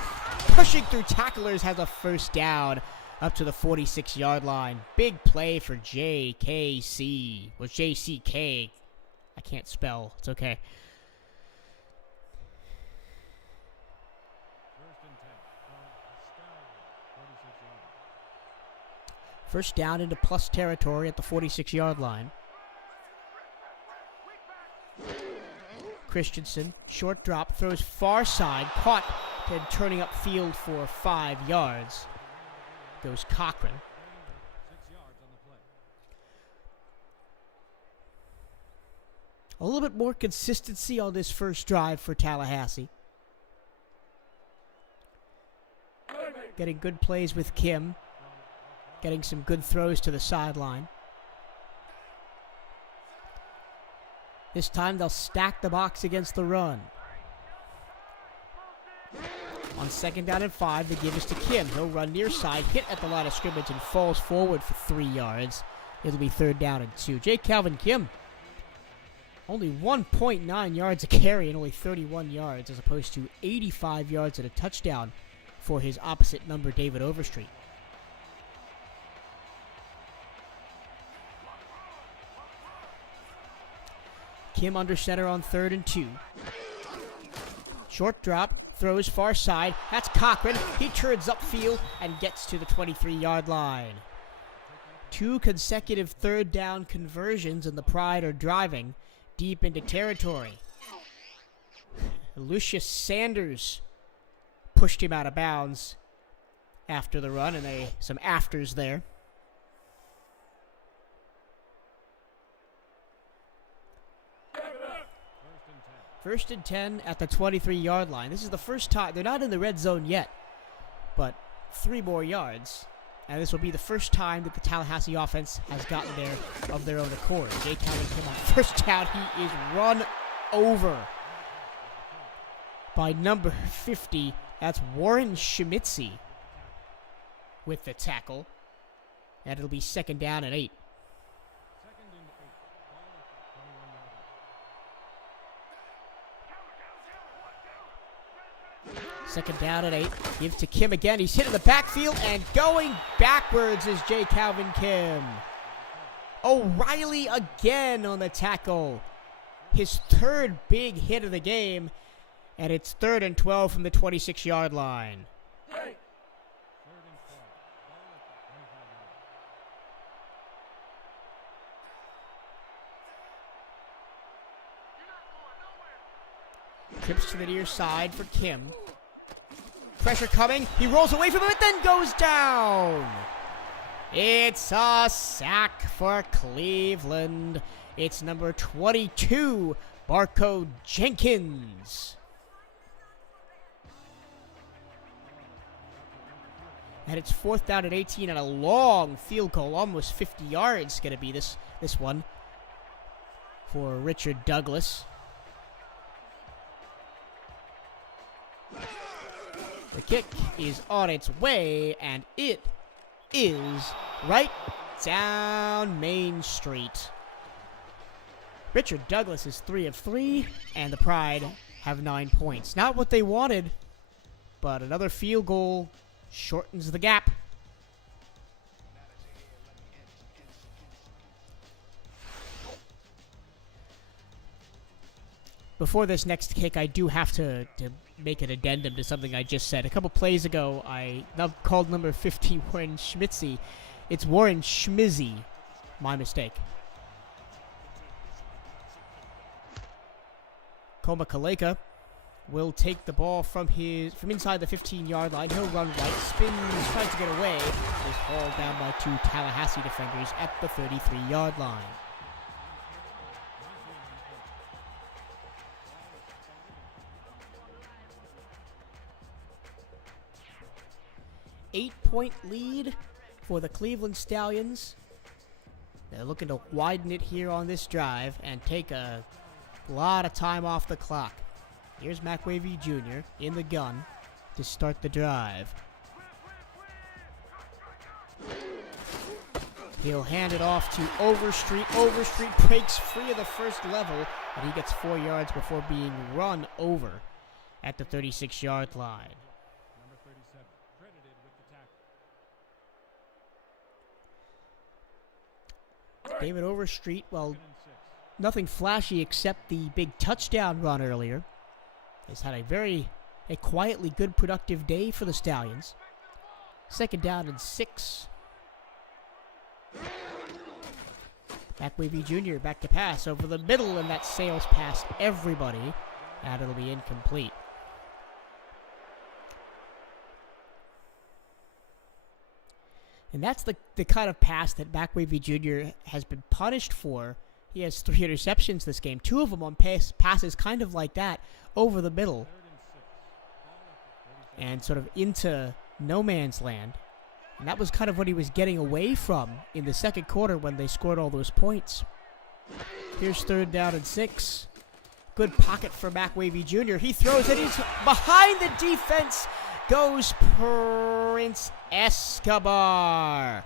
pushing through tacklers, has a first down up to the 46-yard line. Big play for JKC. Or JCK. I can't spell. It's okay. First down into plus territory at the 46-yard line. Christensen, short drop, throws far side, caught, then turning up field for 5 yards. Goes Cochran. 6 yards on the play. A little bit more consistency on this first drive for Tallahassee. Getting good plays with Kim. Getting some good throws to the sideline. This time they'll stack the box against the run. On second down and 5, the give is to Kim. He'll run near side, hit at the line of scrimmage, and falls forward for 3 yards. It'll be third down and 2. J. Calvin Kim, only 1.9 yards a carry and only 31 yards, as opposed to 85 yards and a touchdown for his opposite number, David Overstreet. Kim under center on 3rd and 2. Short drop, throws far side. That's Cochran. He turns upfield and gets to the 23-yard line. 2 consecutive 3rd down conversions, and the Pride are driving deep into territory. Lucius Sanders pushed him out of bounds after the run, and some afters there. First and 10 at the 23-yard line. This is the first time. They're not in the red zone yet, but 3 more yards. And this will be the first time that the Tallahassee offense has gotten there of their own accord. Jay Calvin Kim on first down. He is run over by number 50. That's Warren Schmitzy with the tackle. And it'll be 2nd down and 8. Second down and 8. Give to Kim again. He's hit in the backfield, and going backwards is Jay Calvin Kim. O'Reilly again on the tackle. His 3rd big hit of the game, and it's 3rd and 12 from the 26-yard line. Trips to the near side for Kim. Pressure coming. He rolls away from it, then goes down. It's a sack for Cleveland. It's number 22, Barco Jenkins. And it's 4th down and 18 and a long field goal, almost 50 yards going to be this one for Richard Douglas. The kick is on its way, and it is right down Main Street. Richard Douglas is 3 of 3, and the Pride have 9 points. Not what they wanted, but another field goal shortens the gap. Before this next kick, I do have to make an addendum to something I just said. A couple plays ago, I called number 50 Warren Schmitzy. It's Warren Schmizzy. My mistake. Koma Kaleka will take the ball from inside the 15-yard line. He'll run right, spins, tries to get away. Is hauled down by 2 Tallahassee defenders at the 33-yard line. 8-point lead for the Cleveland Stallions. They're looking to widen it here on this drive and take a lot of time off the clock. Here's McWavy Jr. in the gun to start the drive. He'll hand it off to Overstreet. Overstreet breaks free of the first level, and he gets 4 yards before being run over at the 36-yard line. Number 37, credited with the tackle. David Overstreet, well, nothing flashy except the big touchdown run earlier. He's had a quietly good, productive day for the Stallions. 2nd down and 6. McWavy Jr. back to pass over the middle, and that sails past everybody, and it'll be incomplete. And that's the kind of pass that McWavy Jr. has been punished for. He has 3 interceptions this game, 2 of them on passes kind of like that, over the middle, and sort of into no man's land. And that was kind of what he was getting away from in the second quarter when they scored all those points. Here's 3rd down and 6. Good pocket for McWavy Jr. He throws it. He's behind the defense. Goes Prince Escobar.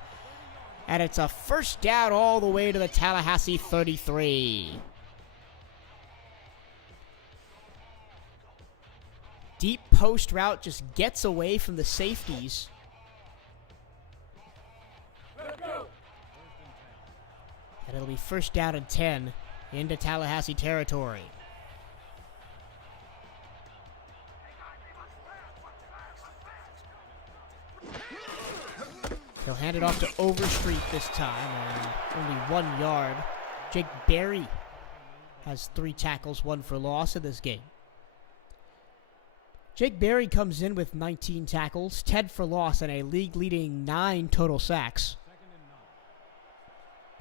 And it's a 1st down all the way to the Tallahassee 33. Deep post route just gets away from the safeties. And it'll be 1st down and 10 into Tallahassee territory. He'll hand it off to Overstreet this time, and only 1 yard. Jake Berry has 3 tackles, 1 for loss in this game. Jake Berry comes in with 19 tackles, 10 for loss, and a league-leading 9 total sacks.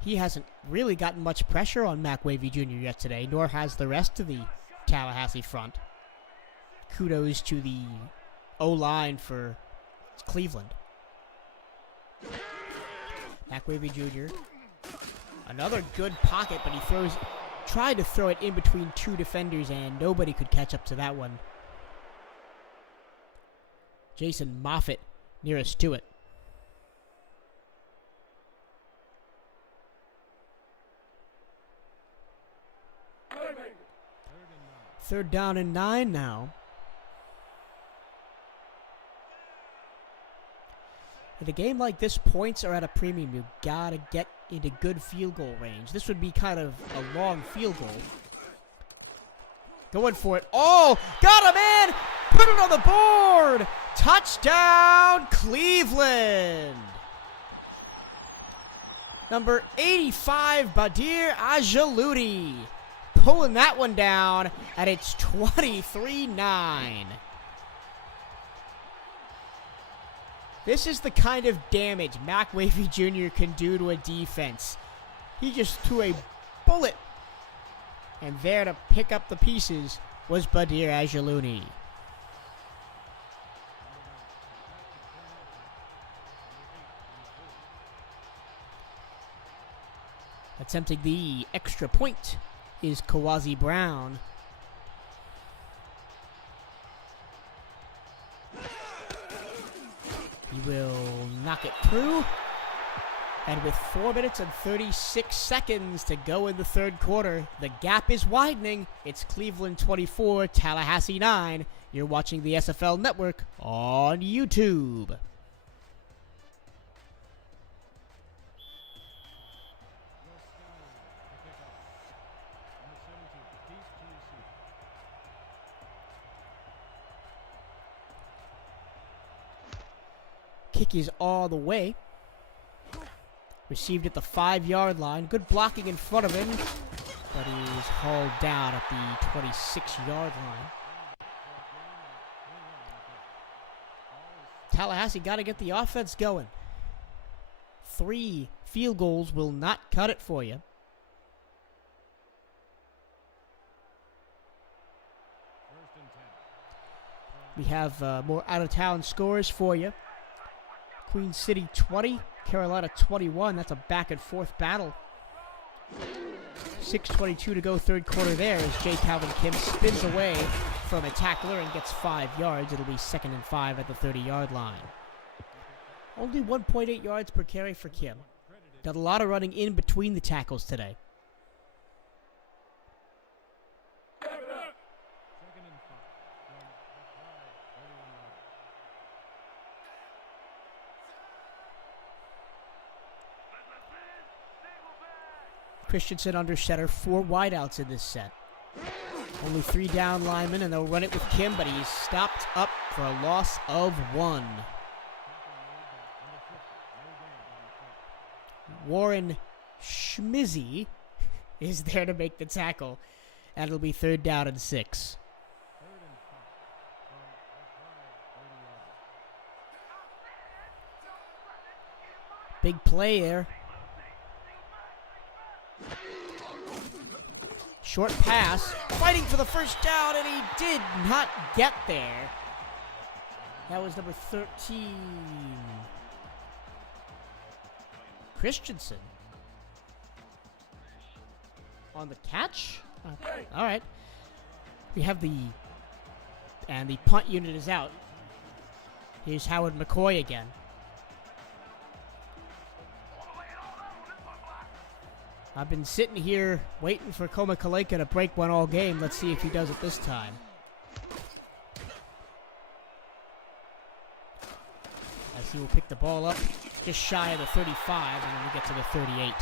He hasn't really gotten much pressure on Mac Wavy Jr. yet today, nor has the rest of the Tallahassee front. Kudos to the O-line for Cleveland. Mac Wavy Jr. Another good pocket, but he tried to throw it in between 2 defenders, and nobody could catch up to that one. Jason Moffitt nearest to it. Third down and 9 now. In a game like this, points are at a premium. You gotta get into good field goal range. This would be kind of a long field goal. Going for it. Oh, got him in! Put it on the board! Touchdown, Cleveland! Number 85, Badir Ajaluti. Pulling that one down, and it's 23-9. This is the kind of damage Mac Wavy Jr. can do to a defense. He just threw a bullet. And there to pick up the pieces was Badir Ajaluti. Attempting the extra point is Kawazi Brown. He will knock it through. And with 4 minutes and 36 seconds to go in the third quarter, the gap is widening. It's Cleveland 24, Tallahassee 9. You're watching the SFL Network on YouTube. Kick is all the way. Received at the 5-yard line. Good blocking in front of him, but he's hauled down at the 26-yard line. Tallahassee got to get the offense going. 3 field goals will not cut it for you. We have more out-of-town scores for you. Queen City 20, Carolina 21. That's a back-and-forth battle. 6:22 to go, third quarter there as J. Calvin Kim spins away from a tackler and gets 5 yards. It'll be 2nd and 5 at the 30-yard line. Only 1.8 yards per carry for Kim. Got a lot of running in between the tackles today. Christensen under center, 4 wideouts in this set. Only 3 down linemen, and they'll run it with Kim, but he's stopped up for a loss of 1. Warren Schmizzy is there to make the tackle, and it'll be 3rd down and 6. Big play there. Short pass, fighting for the first down, and he did not get there. That was number 13. Christensen. On the catch? All right. We have the punt unit is out. Here's Howard McCoy again. I've been sitting here waiting for Koma Kaleka to break one all game. Let's see if he does it this time. As he will pick the ball up just shy of the 35, and then we get to the 38.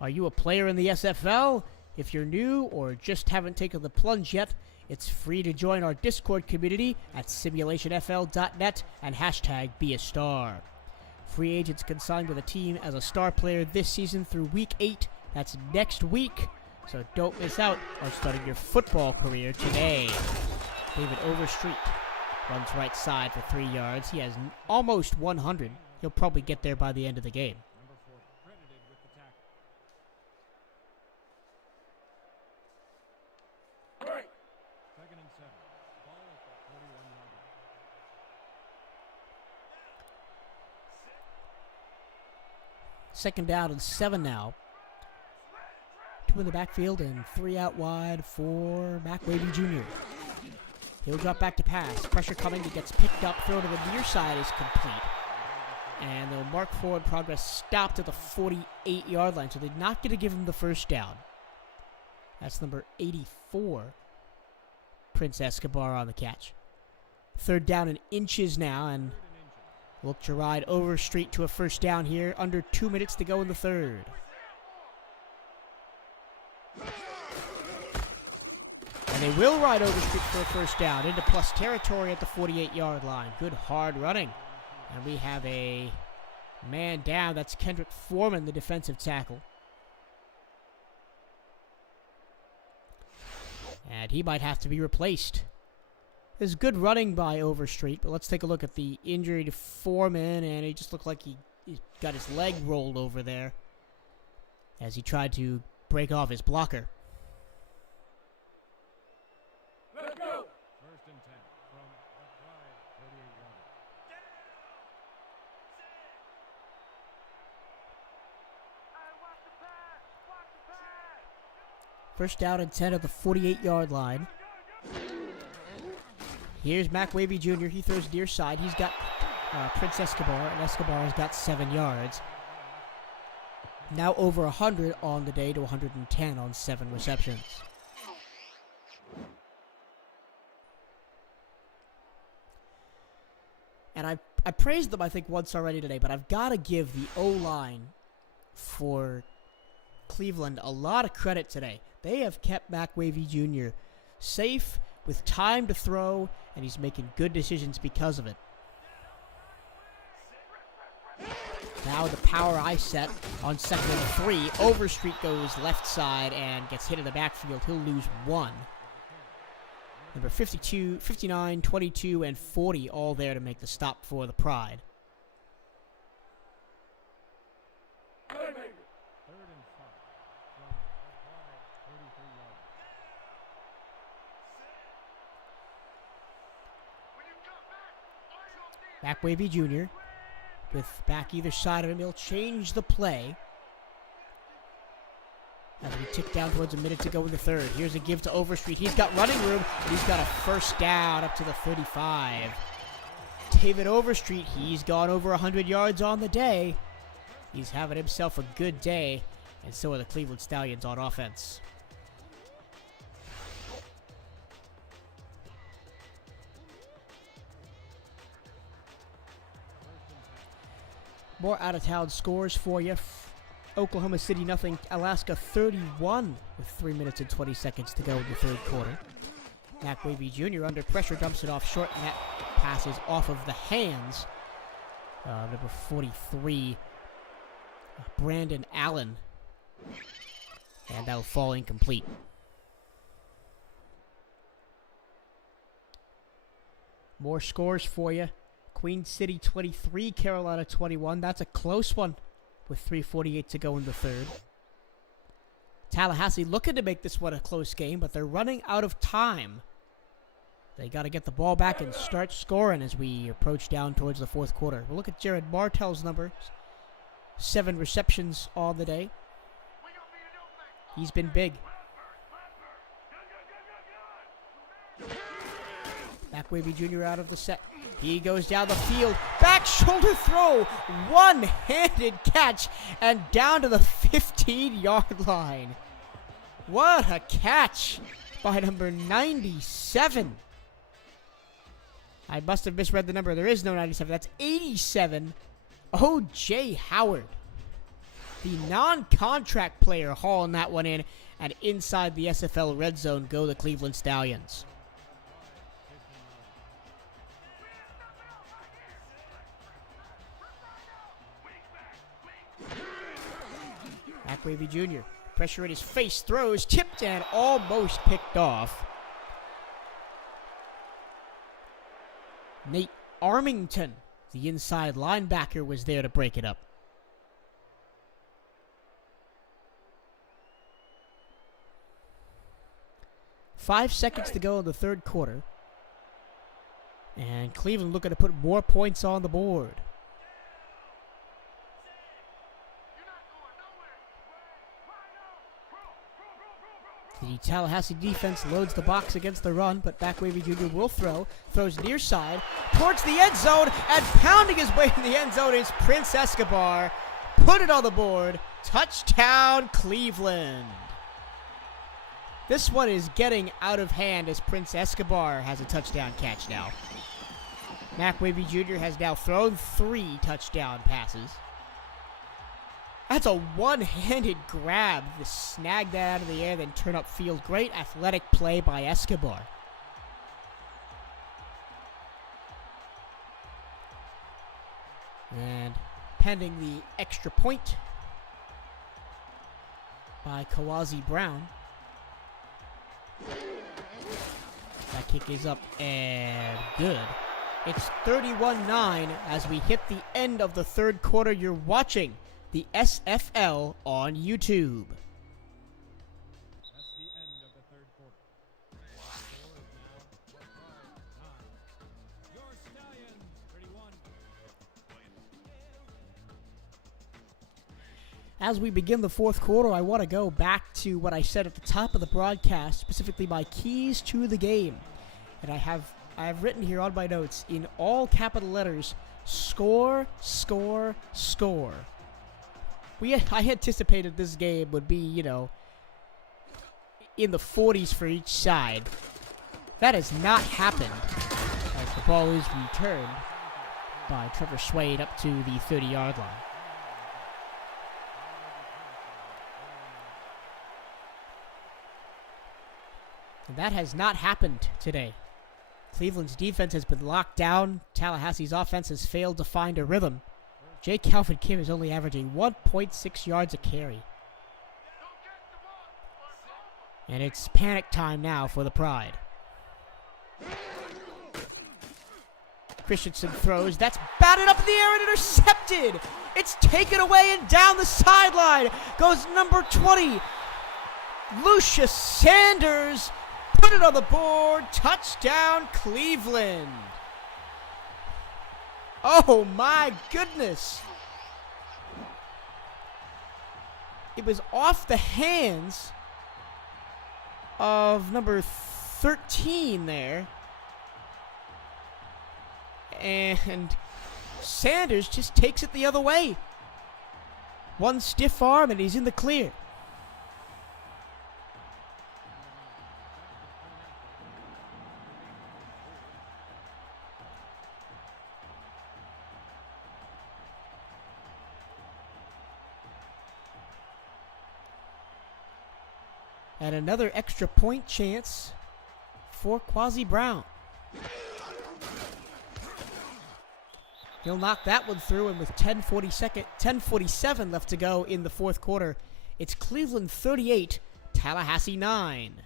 Are you a player in the SFL? If you're new or just haven't taken the plunge yet, it's free to join our Discord community at simulationfl.net and hashtag #BeAStar. Free agents can sign with a team as a star player this season through Week 8. That's next week. So don't miss out on starting your football career today. David Overstreet runs right side for 3 yards. He has almost 100. He'll probably get there by the end of the game. Number 4 credited with the tackle. Second and 7. Ball at the 41-yard line. Second down and 7 now. 2 in the backfield and 3 out wide for Mac Wavy Jr. He'll drop back to pass. Pressure coming. He gets picked up. Throw to the near side is complete. And they'll mark forward progress stopped at the 48-yard line. So they're not going to give him the first down. That's number 84. Prince Escobar on the catch. Third down in inches now. And look to ride Overstreet to a first down here. Under 2 minutes to go in the third. And they will ride Overstreet for a first down into plus territory at the 48-yard line. Good hard running. And we have a man down. That's Kendrick Foreman, the defensive tackle. And he might have to be replaced. There's good running by Overstreet, but let's take a look at the injury to Foreman. And he just looked like he got his leg rolled over there as he tried to break off his blocker. Let's go! First and 10 from the 38-yard line. First down and 10 at the 48-yard line. Here's Mac Wavy Jr. He throws near side. He's got Prince Escobar, and Escobar has got 7 yards. Now over 100 on the day to 110 on 7 receptions. And I praised them, I think, once already today, but I've got to give the O-line for Cleveland a lot of credit today. They have kept Mac Wavy Jr. safe with time to throw, and he's making good decisions because of it. Now the power I set on 2nd and 3. Overstreet goes left side and gets hit in the backfield. He'll lose 1. Number 52, 59, 22, and 40 all there to make the stop for the Pride. Third and 5 from the Pride 33-yard line. Mac Wavy Jr. with back either side of him. He'll change the play as we tick down towards a minute to go in the third. Here's a give to Overstreet. He's got running room. He's got a first down up to the 35. David Overstreet, he's gone over 100 yards on the day. He's having himself a good day, and so are the Cleveland Stallions on offense. More out-of-town scores for you. Oklahoma City 0, Alaska 31 with 3 minutes and 20 seconds to go in the third quarter. Mac Wavy Jr. under pressure dumps it off short, and that passes off of the hands of number 43, Brandon Allen. And that'll fall incomplete. More scores for you. Queen City 23, Carolina 21. That's a close one with 3:48 to go in the third. Tallahassee looking to make this one a close game, but they're running out of time. They got to get the ball back and start scoring as we approach down towards the fourth quarter. We'll look at Jared Martell's numbers. 7 receptions on the day. He's been big. Mac Wavy Jr. out of the set. He goes down the field. Back shoulder throw. One-handed catch. And down to the 15-yard line. What a catch by number 97. I must have misread the number. There is no 97. That's 87. O.J. Howard. The non-contract player hauling that one in, and inside the SFL red zone go the Cleveland Stallions. McWavy Jr. Pressure in his face, throws, tipped, and almost picked off. Nate Armington, the inside linebacker, was there to break it up. Five seconds to go in the third quarter. And Cleveland looking to put more points on the board. The Tallahassee defense loads the box against the run, but McWavy Jr. will throw. Throws near side, towards the end zone, and pounding his way in the end zone is Prince Escobar. Put it on the board. Touchdown, Cleveland. This one is getting out of hand as Prince Escobar has a touchdown catch now. McWavy Jr. has now thrown 3 touchdown passes. That's a one-handed grab to snag that out of the air, then turn upfield. Great athletic play by Escobar. And pending the extra point by Kawazi Brown. That kick is up and good. It's 31-9 as we hit the end of the third quarter. You're watching the SFL on YouTube. That's the end of the third quarter. Score is now 5-9. Your Stallions 31. As we begin the fourth quarter, I want to go back to what I said at the top of the broadcast, specifically my keys to the game. And I have written here on my notes in all capital letters, score, score, score. I anticipated this game would be, in the 40s for each side. That has not happened as the ball is returned by Trevor Swade up to the 30-yard line. And that has not happened today. Cleveland's defense has been locked down. Tallahassee's offense has failed to find a rhythm. Jake Calvin Kim is only averaging 1.6 yards a carry. And it's panic time now for the Pride. Christensen throws. That's batted up in the air and intercepted. It's taken away and down the sideline goes number 20, Lucius Sanders. Put it on the board. Touchdown, Cleveland. Oh, my goodness. It was off the hands of number 13 there. And Sanders just takes it the other way. One stiff arm and he's in the clear. And another extra point chance for Quasi Brown. He'll knock that one through, and with 10:47 left to go in the fourth quarter, it's Cleveland 38, Tallahassee 9.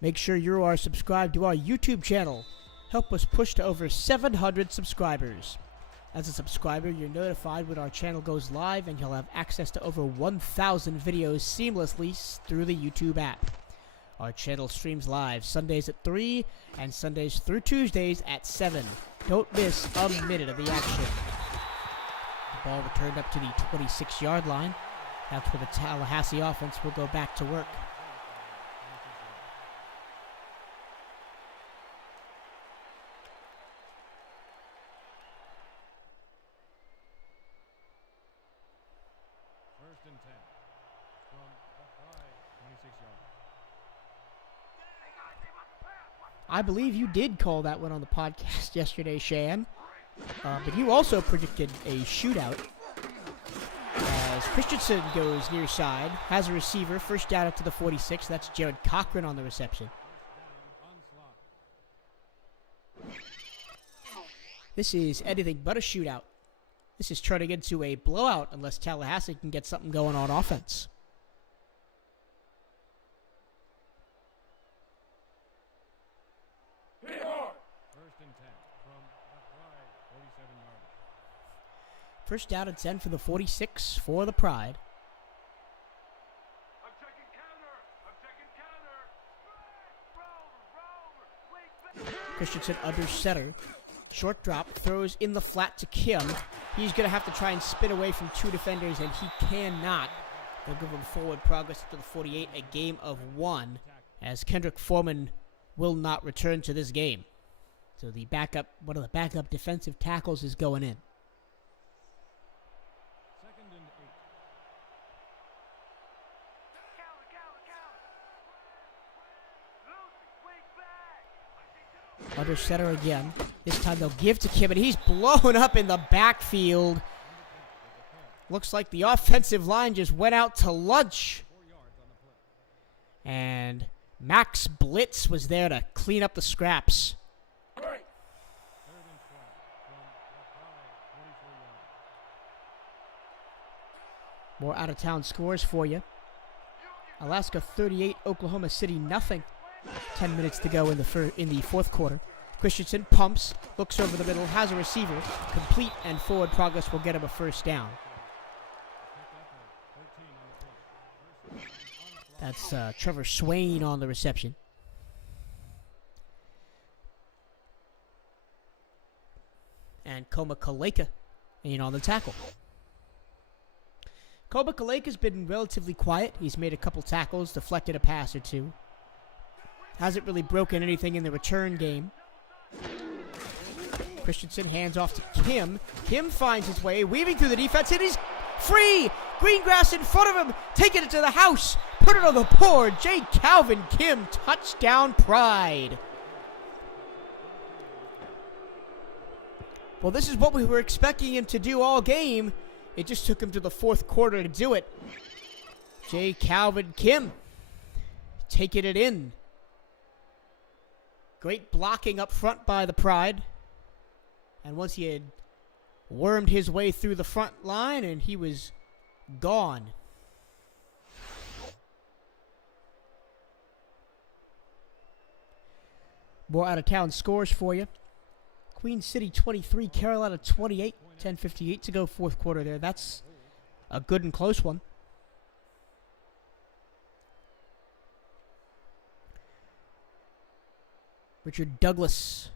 Make sure you are subscribed to our YouTube channel. Help us push to over 700 subscribers. As a subscriber, you're notified when our channel goes live, and you'll have access to over 1,000 videos seamlessly through the YouTube app. Our channel streams live Sundays at 3 and Sundays through Tuesdays at 7. Don't miss a minute of the action. The ball returned up to the 26-yard line. That's where the Tallahassee offense will go back to work. First and 10 from the Pride 26-yard line. I believe you did call that one on the podcast yesterday, Shan. But you also predicted a shootout. As Christensen goes near side, has a receiver, first down up to the 46. That's Jared Cochran on the reception. This is anything but a shootout. This is turning into a blowout unless Tallahassee can get something going on offense. First and 10 from the Pride, 47 yards. First down and 10 for the 46 for the Pride. I'm checking counter. Roll, wait. Christensen under center. Short drop, throws in the flat to Kim. He's going to have to try and spin away from two defenders, and he cannot. They'll give him forward progress up to the 48, a game of 1, as Kendrick Foreman will not return to this game. So the backup, one of the backup defensive tackles is going in. Second and 8. Under center again. This time they'll give to Kim, and he's blown up in the backfield. Looks like the offensive line just went out to lunch. 4 yards on the play. And Max Blitz was there to clean up the scraps. Third and 12 from the Pride, 44 yards. More out-of-town scores for you. Alaska 38, Oklahoma City nothing. 10 minutes to go in the fourth quarter. Christensen pumps, looks over the middle, has a receiver, complete, and forward progress will get him a first down. That's Trevor Swain on the reception. And Koma Kaleka in on the tackle. Koma Kaleka's been relatively quiet. He's made a couple tackles, deflected a pass or two. Hasn't really broken anything in the return game. Christensen hands off to Kim. Kim finds his way, weaving through the defense, and he's free! Green grass in front of him, taking it to the house, put it on the board. J. Calvin Kim, touchdown Pride. Well, this is what we were expecting him to do all game. It just took him to the fourth quarter to do it. J. Calvin Kim taking it in. Great blocking up front by the Pride. And once he had wormed his way through the front line, and he was gone. More out-of-town scores for you. Queen City 23, Carolina 28, 10:58 to go, fourth quarter there. That's a good and close one. Richard Douglas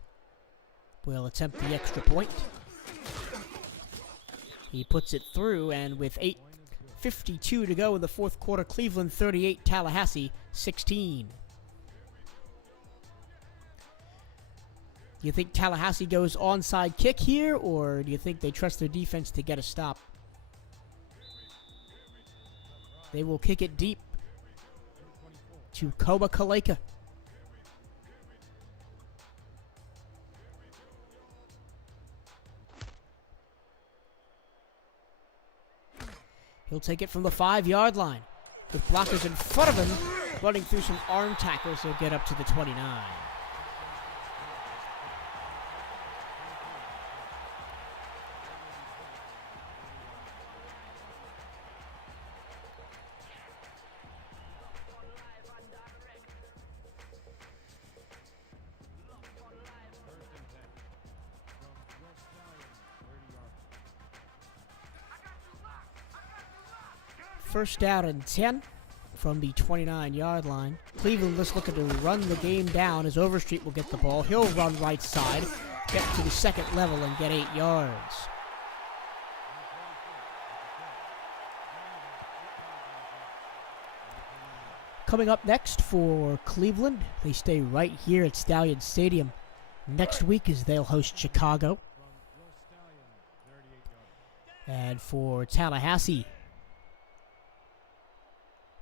will attempt the extra point. He puts it through, and with 8:52 to go in the fourth quarter, Cleveland 38, Tallahassee 16. Do you think Tallahassee goes onside kick here, or do you think they trust their defense to get a stop? They will kick it deep to Koma Kaleka. He'll take it from the 5-yard line. With blockers in front of him, running through some arm tackles, he'll get up to the 29. First down and 10 from the 29-yard line. Cleveland just looking to run the game down as Overstreet will get the ball. He'll run right side, get to the second level, and get 8 yards. Coming up next for Cleveland, they stay right here at Stallion Stadium next week as they'll host Chicago. And for Tallahassee,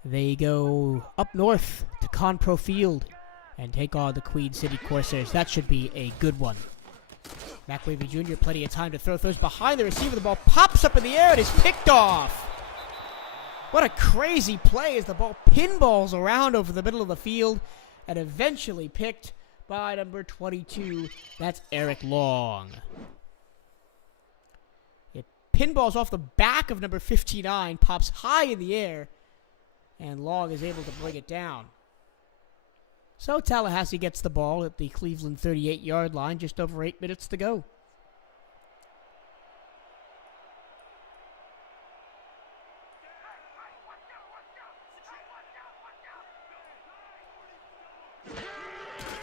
they go up north to Conpro Field and take on the Queen City Corsairs. That should be a good one. McWavy Jr. plenty of time to throw. Throws behind the receiver. The ball pops up in the air and is picked off. What a crazy play as the ball pinballs around over the middle of the field and eventually picked by number 22. That's Eric Long. It pinballs off the back of number 59, pops high in the air, and Long is able to bring it down. So Tallahassee gets the ball at the Cleveland 38-yard line, just over 8 minutes to go.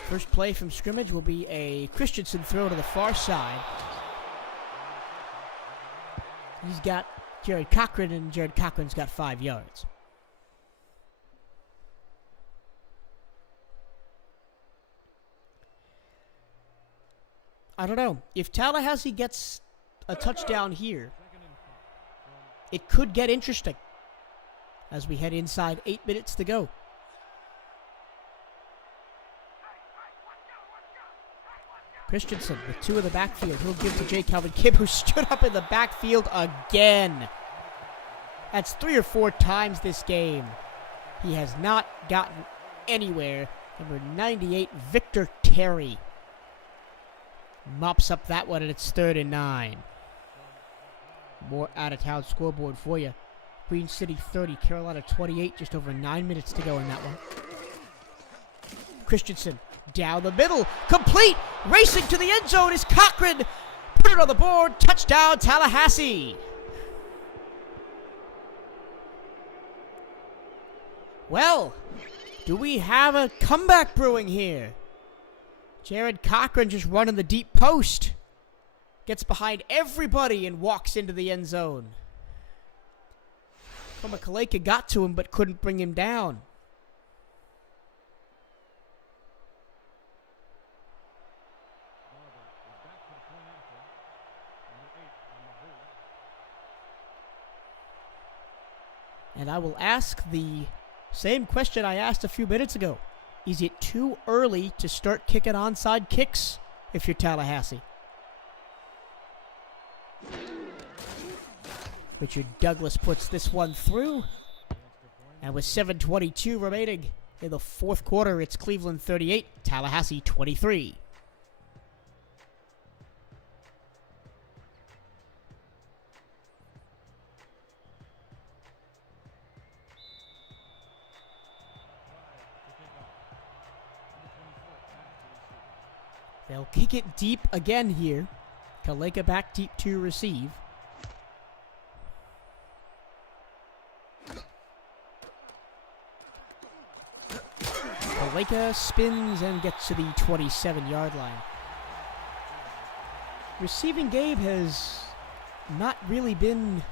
First play from scrimmage will be a Christensen throw to the far side. He's got Jared Cochran, and Jared Cochran's got 5 yards. I don't know. If Tallahassee gets a touchdown here, it could get interesting as we head inside 8 minutes to go. Christensen with 2 in the backfield. He'll give to Jay Calvin Kibb, who stood up in the backfield again. That's 3 or 4 times this game. He has not gotten anywhere. Number 98, Victor Terry, mops up that one, and it's 3rd and 9. More out-of-town scoreboard for you. Queen City 30, Carolina 28, just over 9 minutes to go in that one. Christensen down the middle, complete, racing to the end zone is Cochran. Put it on the board, touchdown Tallahassee. Well, do we have a comeback brewing here? Jared Cochran just running the deep post. Gets behind everybody and walks into the end zone. Kaleka got to him but couldn't bring him down. And I will ask the same question I asked a few minutes ago. Is it too early to start kicking onside kicks if you're Tallahassee? Richard Douglas puts this one through. And with 7:22 remaining in the fourth quarter, it's Cleveland 38, Tallahassee 23. They'll kick it deep again here. Kaleka back deep to receive. Kaleka spins and gets to the 27-yard line. Receiving game has not really been...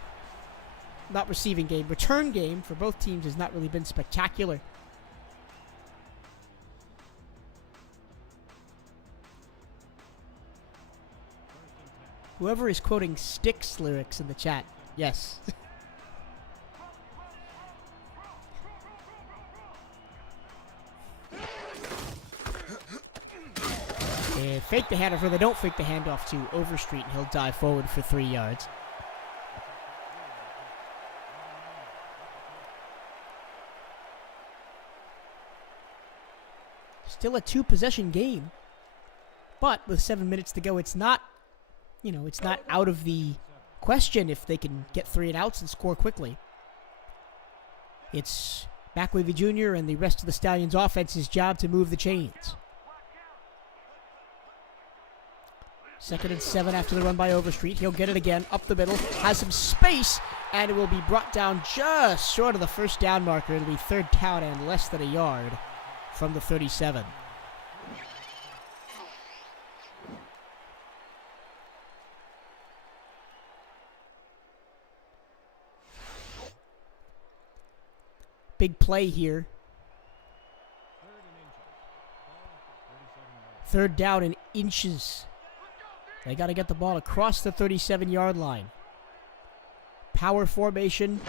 return game for both teams has not really been spectacular. Whoever is quoting Styx lyrics in the chat, yes. They fake the handoff, or they don't fake the handoff to Overstreet, and he'll dive forward for 3 yards. Still a 2-possession game, but with 7 minutes to go, it's not out of the question if they can get 3 and outs and score quickly. It's McWavy Jr. and the rest of the Stallions' offense's job to move the chains. 2nd and 7 after the run by Overstreet. He'll get it again, up the middle, has some space, and it will be brought down just short of the first down marker. It'll be 3rd down and less than a yard from the 37. Big play here. 3rd down and inches. They got to get the ball across the 37-yard line. Power formation.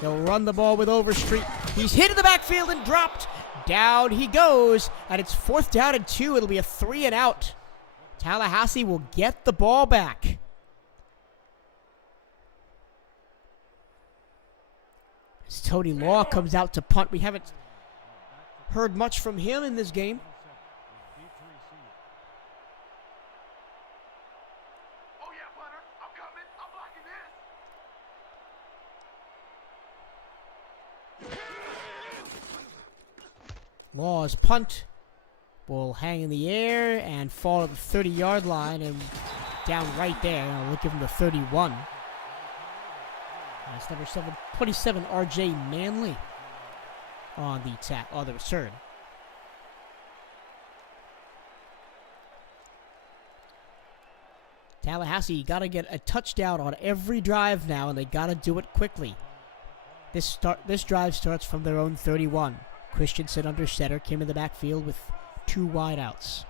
They'll run the ball with Overstreet. He's hit in the backfield and dropped. Down he goes, and it's 4th down and 2. It'll be a 3 and out. Tallahassee will get the ball back. As Tony Law comes out to punt. We haven't heard much from him in this game. Oh yeah, punter, I'm coming. I'm blocking this. Law's punt will hang in the air and fall at the 30-yard line and down right there. We'll give him the 31. That's number 27, R.J. Manley on the return. Tallahassee got to get a touchdown on every drive now, and they got to do it quickly. This drive starts from their own 31. Christensen under center, came in the backfield with 2 wideouts.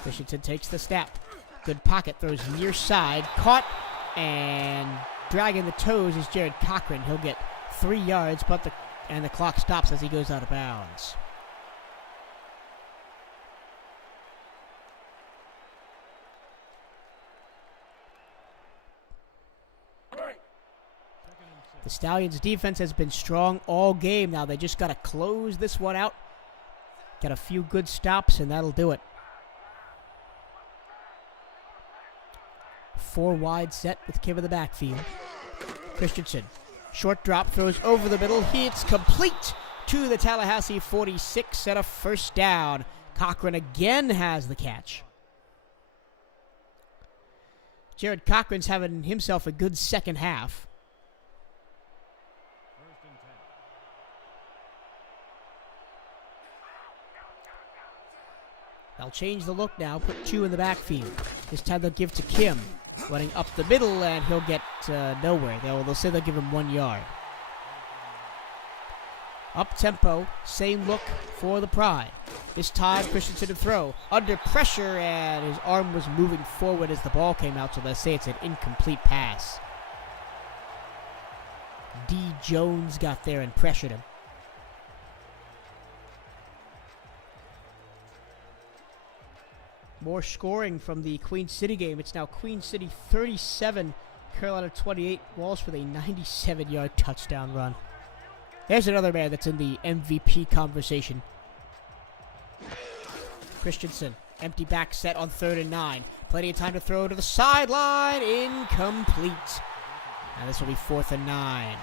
Christensen takes the snap. Good pocket, throws near side, caught, and dragging the toes is Jared Cochran. He'll get 3 yards, and the clock stops as he goes out of bounds. The Stallions' defense has been strong all game. Now they just got to close this one out. Get a few good stops, and that'll do it. 4 wide set with Kim in the backfield. Christensen, short drop, throws over the middle. It's complete to the Tallahassee 46 and a 1st down. Cochran again has the catch. Jared Cochran's having himself a good second half. They'll change the look now, put 2 in the backfield. This time they'll give to Kim, running up the middle, and he'll get nowhere. They'll say they'll give him 1 yard. Up tempo, same look for the Pride. This time Christensen to throw, under pressure, and his arm was moving forward as the ball came out, so they'll say it's an incomplete pass. D. Jones got there and pressured him. More scoring from the Queen City game. It's now Queen City 37, Carolina 28. Walsh with a 97-yard touchdown run. There's another man that's in the MVP conversation. Christensen, empty back set on 3rd and 9. Plenty of time to throw to the sideline. Incomplete. Now this will be 4th and 9.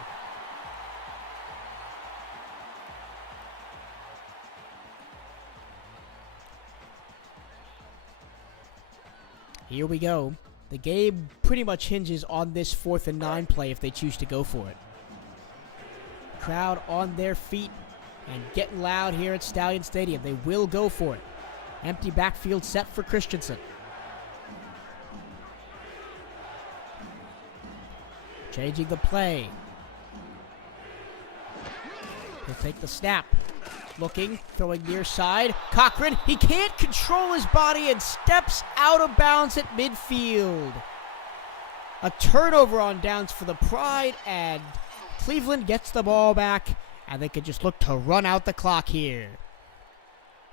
Here we go. The game pretty much hinges on this 4th and 9 play if they choose to go for it. Crowd on their feet and getting loud here at Stallion Stadium. They will go for it. Empty backfield set for Christensen. Changing the play. He'll take the snap. Looking, throwing near side. Cochran, he can't control his body and steps out of bounds at midfield. A turnover on downs for the Pride, and Cleveland gets the ball back, and they can just look to run out the clock here.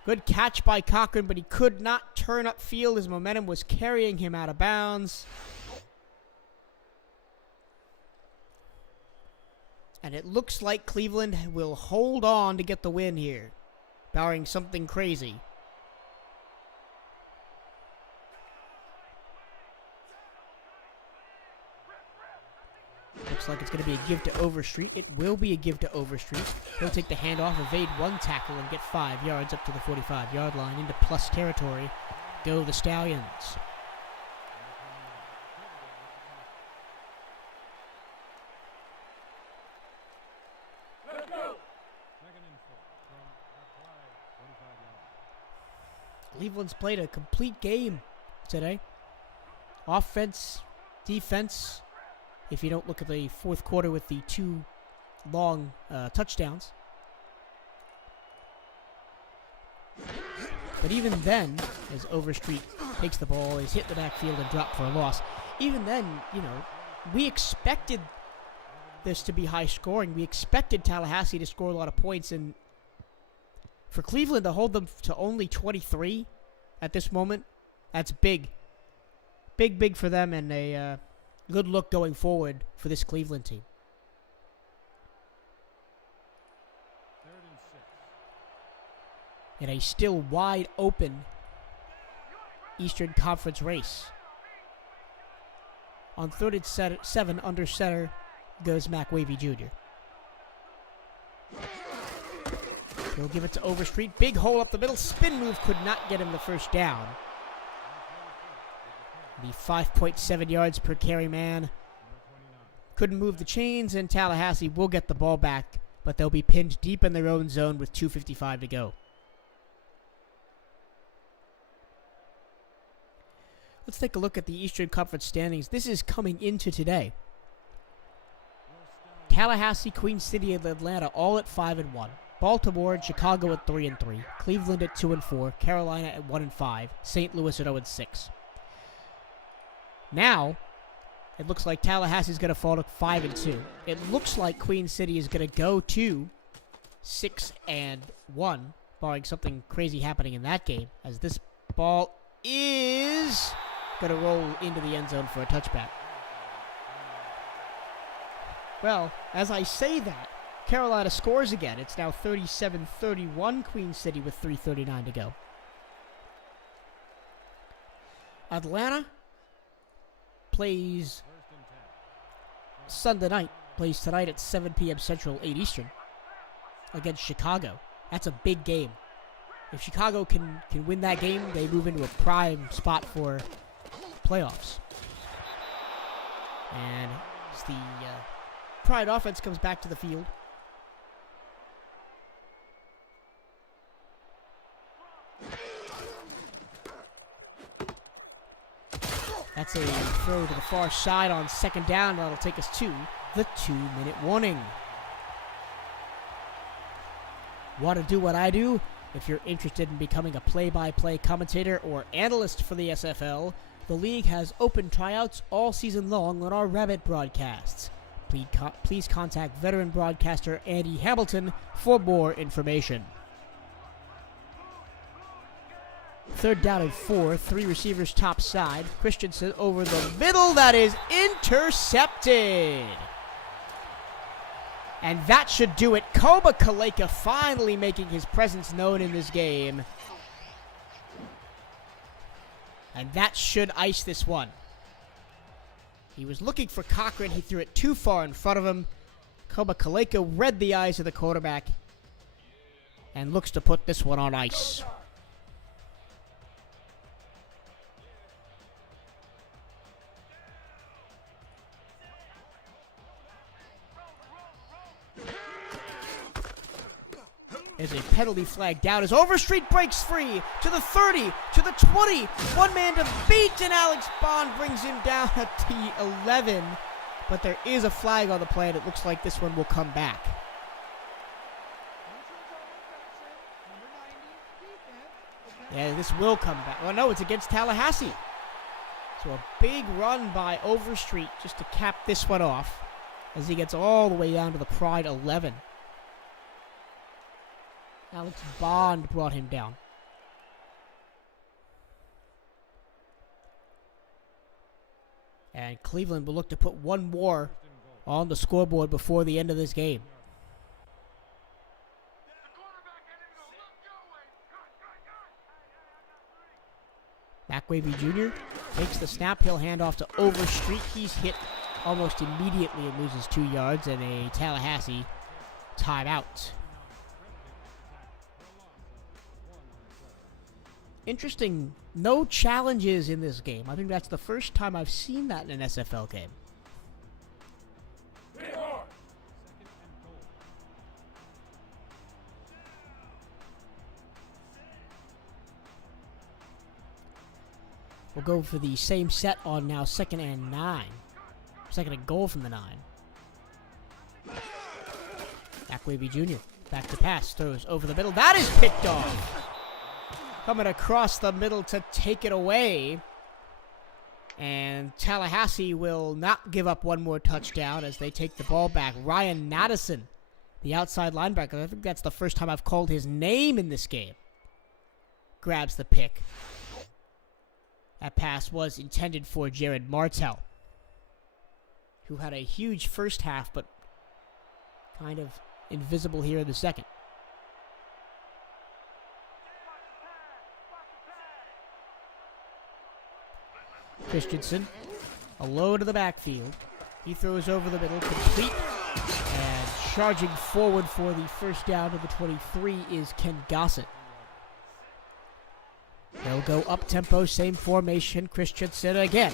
Good catch by Cochran, but he could not turn upfield. His momentum was carrying him out of bounds. And it looks like Cleveland will hold on to get the win here, barring something crazy. Looks like it's going to be a give to Overstreet. It will be a give to Overstreet. He'll take the handoff, evade 1 tackle, and get 5 yards up to the 45-yard line into plus territory. Go the Stallions. Cleveland's played a complete game today. Offense, defense, if you don't look at the 4th quarter with the 2 long touchdowns. But even then, as Overstreet takes the ball, is hit the backfield and dropped for a loss, even then, we expected this to be high scoring. We expected Tallahassee to score a lot of points, and for Cleveland to hold them to only 23 at this moment, that's big. Big for them, and a good look going forward for this Cleveland team. 3rd and 6. In a still wide open Eastern Conference race. On 3rd and 7, under center goes McWavy Jr. He'll give it to Overstreet. Big hole up the middle. Spin move could not get him the first down. The 5.7 yards per carry man couldn't move the chains, and Tallahassee will get the ball back, but they'll be pinned deep in their own zone with 2:55 to go. Let's take a look at the Eastern Conference standings. This is coming into today. Tallahassee, Queen City, and Atlanta all at 5-1. Baltimore and Chicago at 3-3. Cleveland at 2-4. Carolina at 1-5. St. Louis at 0-6. Now, it looks like Tallahassee's going to fall to 5-2. It looks like Queen City is going to go to 6-1, barring something crazy happening in that game, as this ball is going to roll into the end zone for a touchback. Well, as I say that, Carolina scores again. It's now 37-31 Queen City with 3:39 to go. Atlanta plays Sunday night, plays tonight at 7 p.m. Central, 8 Eastern, against Chicago. That's a big game. If Chicago can win that game, they move into a prime spot for playoffs. And as the Pride offense comes back to the field. That's a throw to the far side on 2nd down. That'll take us to the 2-minute warning. Want to do what I do? If you're interested in becoming a play-by-play commentator or analyst for the SFL, the league has open tryouts all season long on our Rabbit broadcasts. Please contact veteran broadcaster Andy Hamilton for more information. 3rd down and 4, 3 receivers top side. Christensen over the middle. That is intercepted. And that should do it. Koba Kaleka finally making his presence known in this game. And that should ice this one. He was looking for Cochran. He threw it too far in front of him. Koba Kaleka read the eyes of the quarterback and looks to put this one on ice. There's a penalty flag down as Overstreet breaks free to the 30, to the 20. One man to beat, and Alex Bond brings him down at the 11. But there is a flag on the play, and it looks like this one will come back. Yeah, this will come back. Well, no, it's against Tallahassee. So a big run by Overstreet just to cap this one off as he gets all the way down to the Pride 11. Alex Bond brought him down. And Cleveland will look to put one more on the scoreboard before the end of this game. McWavy Jr. takes the snap. He'll hand off to Overstreet. He's hit almost immediately and loses 2 yards, and a Tallahassee timeout. Interesting, no challenges in this game. I think that's the first time I've seen that in an SFL game. We'll go for the same set on now 2nd and 9. 2nd and goal from the 9. McWavy Jr. back to pass, throws over the middle. That is picked off. Coming across the middle to take it away And Tallahassee will not give up one more touchdown as they take the ball back. Ryan Nadeson, the outside linebacker, I think that's the first time I've called his name in this game, grabs the pick. That pass was intended for Jared Martell, who had a huge first half, but kind of invisible here in the second. Christensen, alone to the backfield. He throws over the middle, complete, and charging forward for the first down to the 23 is Ken Gossett. They'll go up-tempo, same formation. Christensen again.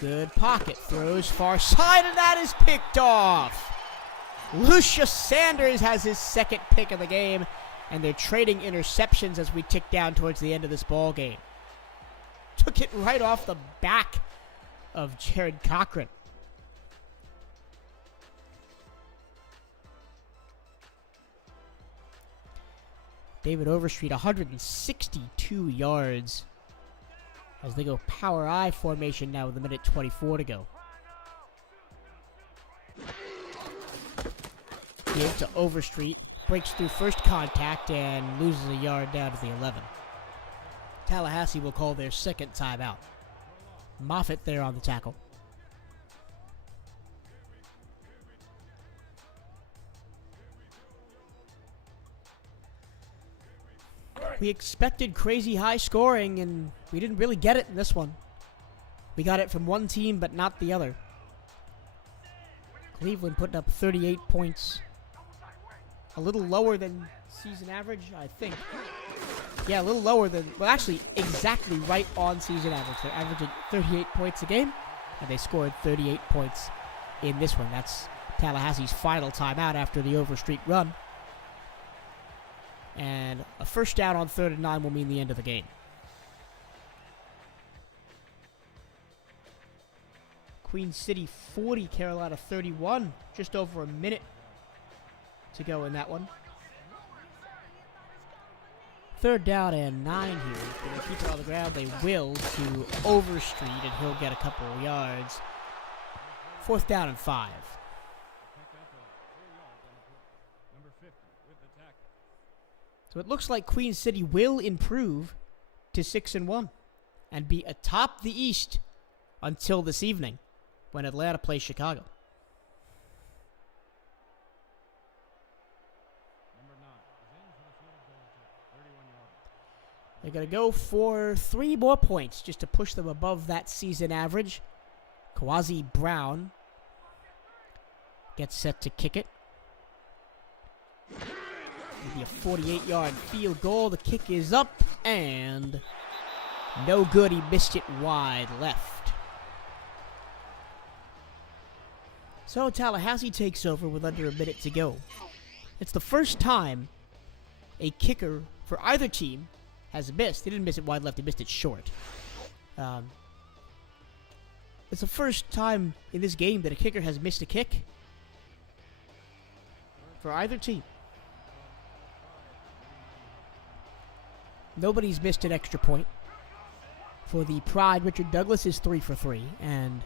Good pocket. Throws far side, and that is picked off. Lucius Sanders has his second pick of the game, and they're trading interceptions as we tick down towards the end of this ball game. Took it right off the back of Jared Cochran. David Overstreet, 162 yards as they go power I formation now with 1:24 to go. Give to Overstreet, breaks through first contact and loses a yard down to the 11. Tallahassee will call their second timeout. Moffitt there on the tackle. We expected crazy high scoring, and we didn't really get it in this one. We got it from one team, but not the other. Cleveland putting up 38 points. A little lower than season average, I think. Yeah, a little lower than, well, actually, exactly right on season average. They're averaging 38 points a game, and they scored 38 points in this one. That's Tallahassee's final timeout after the Overstreet run. And a first down on 3rd and 9 will mean the end of the game. Queen City 40, Carolina 31. Just over a minute to go in that one. 3rd down and 9 here. Going to keep it on the ground. They will to Overstreet, and he'll get a couple of yards. 4th down and 5. So it looks like Queen City will improve to 6-1 and be atop the East until this evening when Atlanta plays Chicago. They're going to go for 3 more points just to push them above that season average. Kawazi Brown gets set to kick it. It'll be a 48-yard field goal. The kick is up, and no good. He missed it wide left. So Tallahassee takes over with under a minute to go. It's the first time a kicker for either team has missed. They didn't miss it wide left. They missed it short. It's the first time in this game that a kicker has missed a kick for either team. Nobody's missed an extra point. For the Pride, Richard Douglas is 3 for 3, and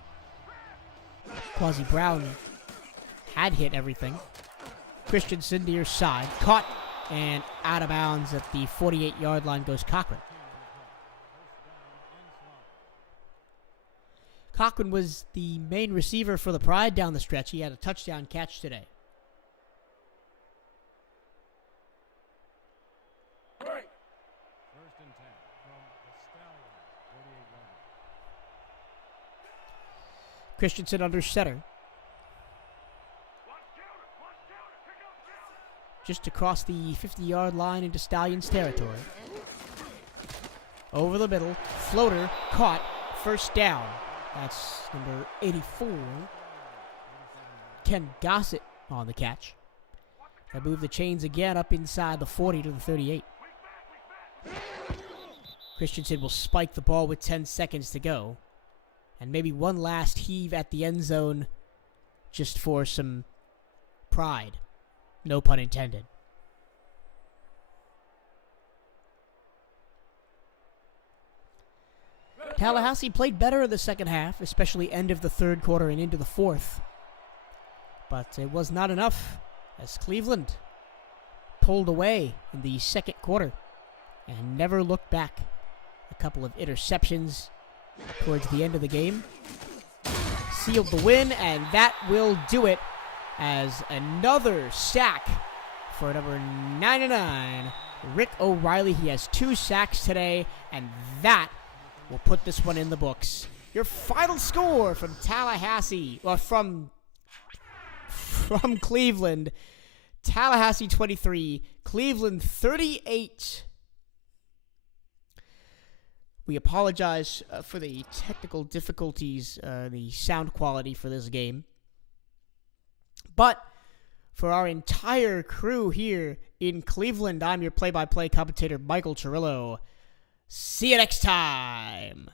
Quasi Brown had hit everything. Christensen near side, caught and out of bounds at the 48-yard line goes Cochran. Cochran was the main receiver for the Pride down the stretch. He had a touchdown catch today. Christensen under center. Just across the 50-yard line into Stallions territory. Over the middle. Floater caught. First down. That's number 84. Ken Gossett on the catch. They move the chains again up inside the 40 to the 38. Christensen will spike the ball with 10 seconds to go. And maybe one last heave at the end zone just for some pride. No pun intended. Tallahassee played better in the second half, especially end of the third quarter and into the fourth. But it was not enough as Cleveland pulled away in the second quarter and never looked back. A couple of interceptions towards the end of the game sealed the win, and that will do it as another sack for number 99, Rick O'Reilly. He has 2 sacks today, and that will put this one in the books. Your final score from Tallahassee, or from Cleveland, Tallahassee 23, Cleveland 38. We apologize for the technical difficulties, the sound quality for this game. But for our entire crew here in Cleveland, I'm your play-by-play commentator, Michael Cirillo. See you next time.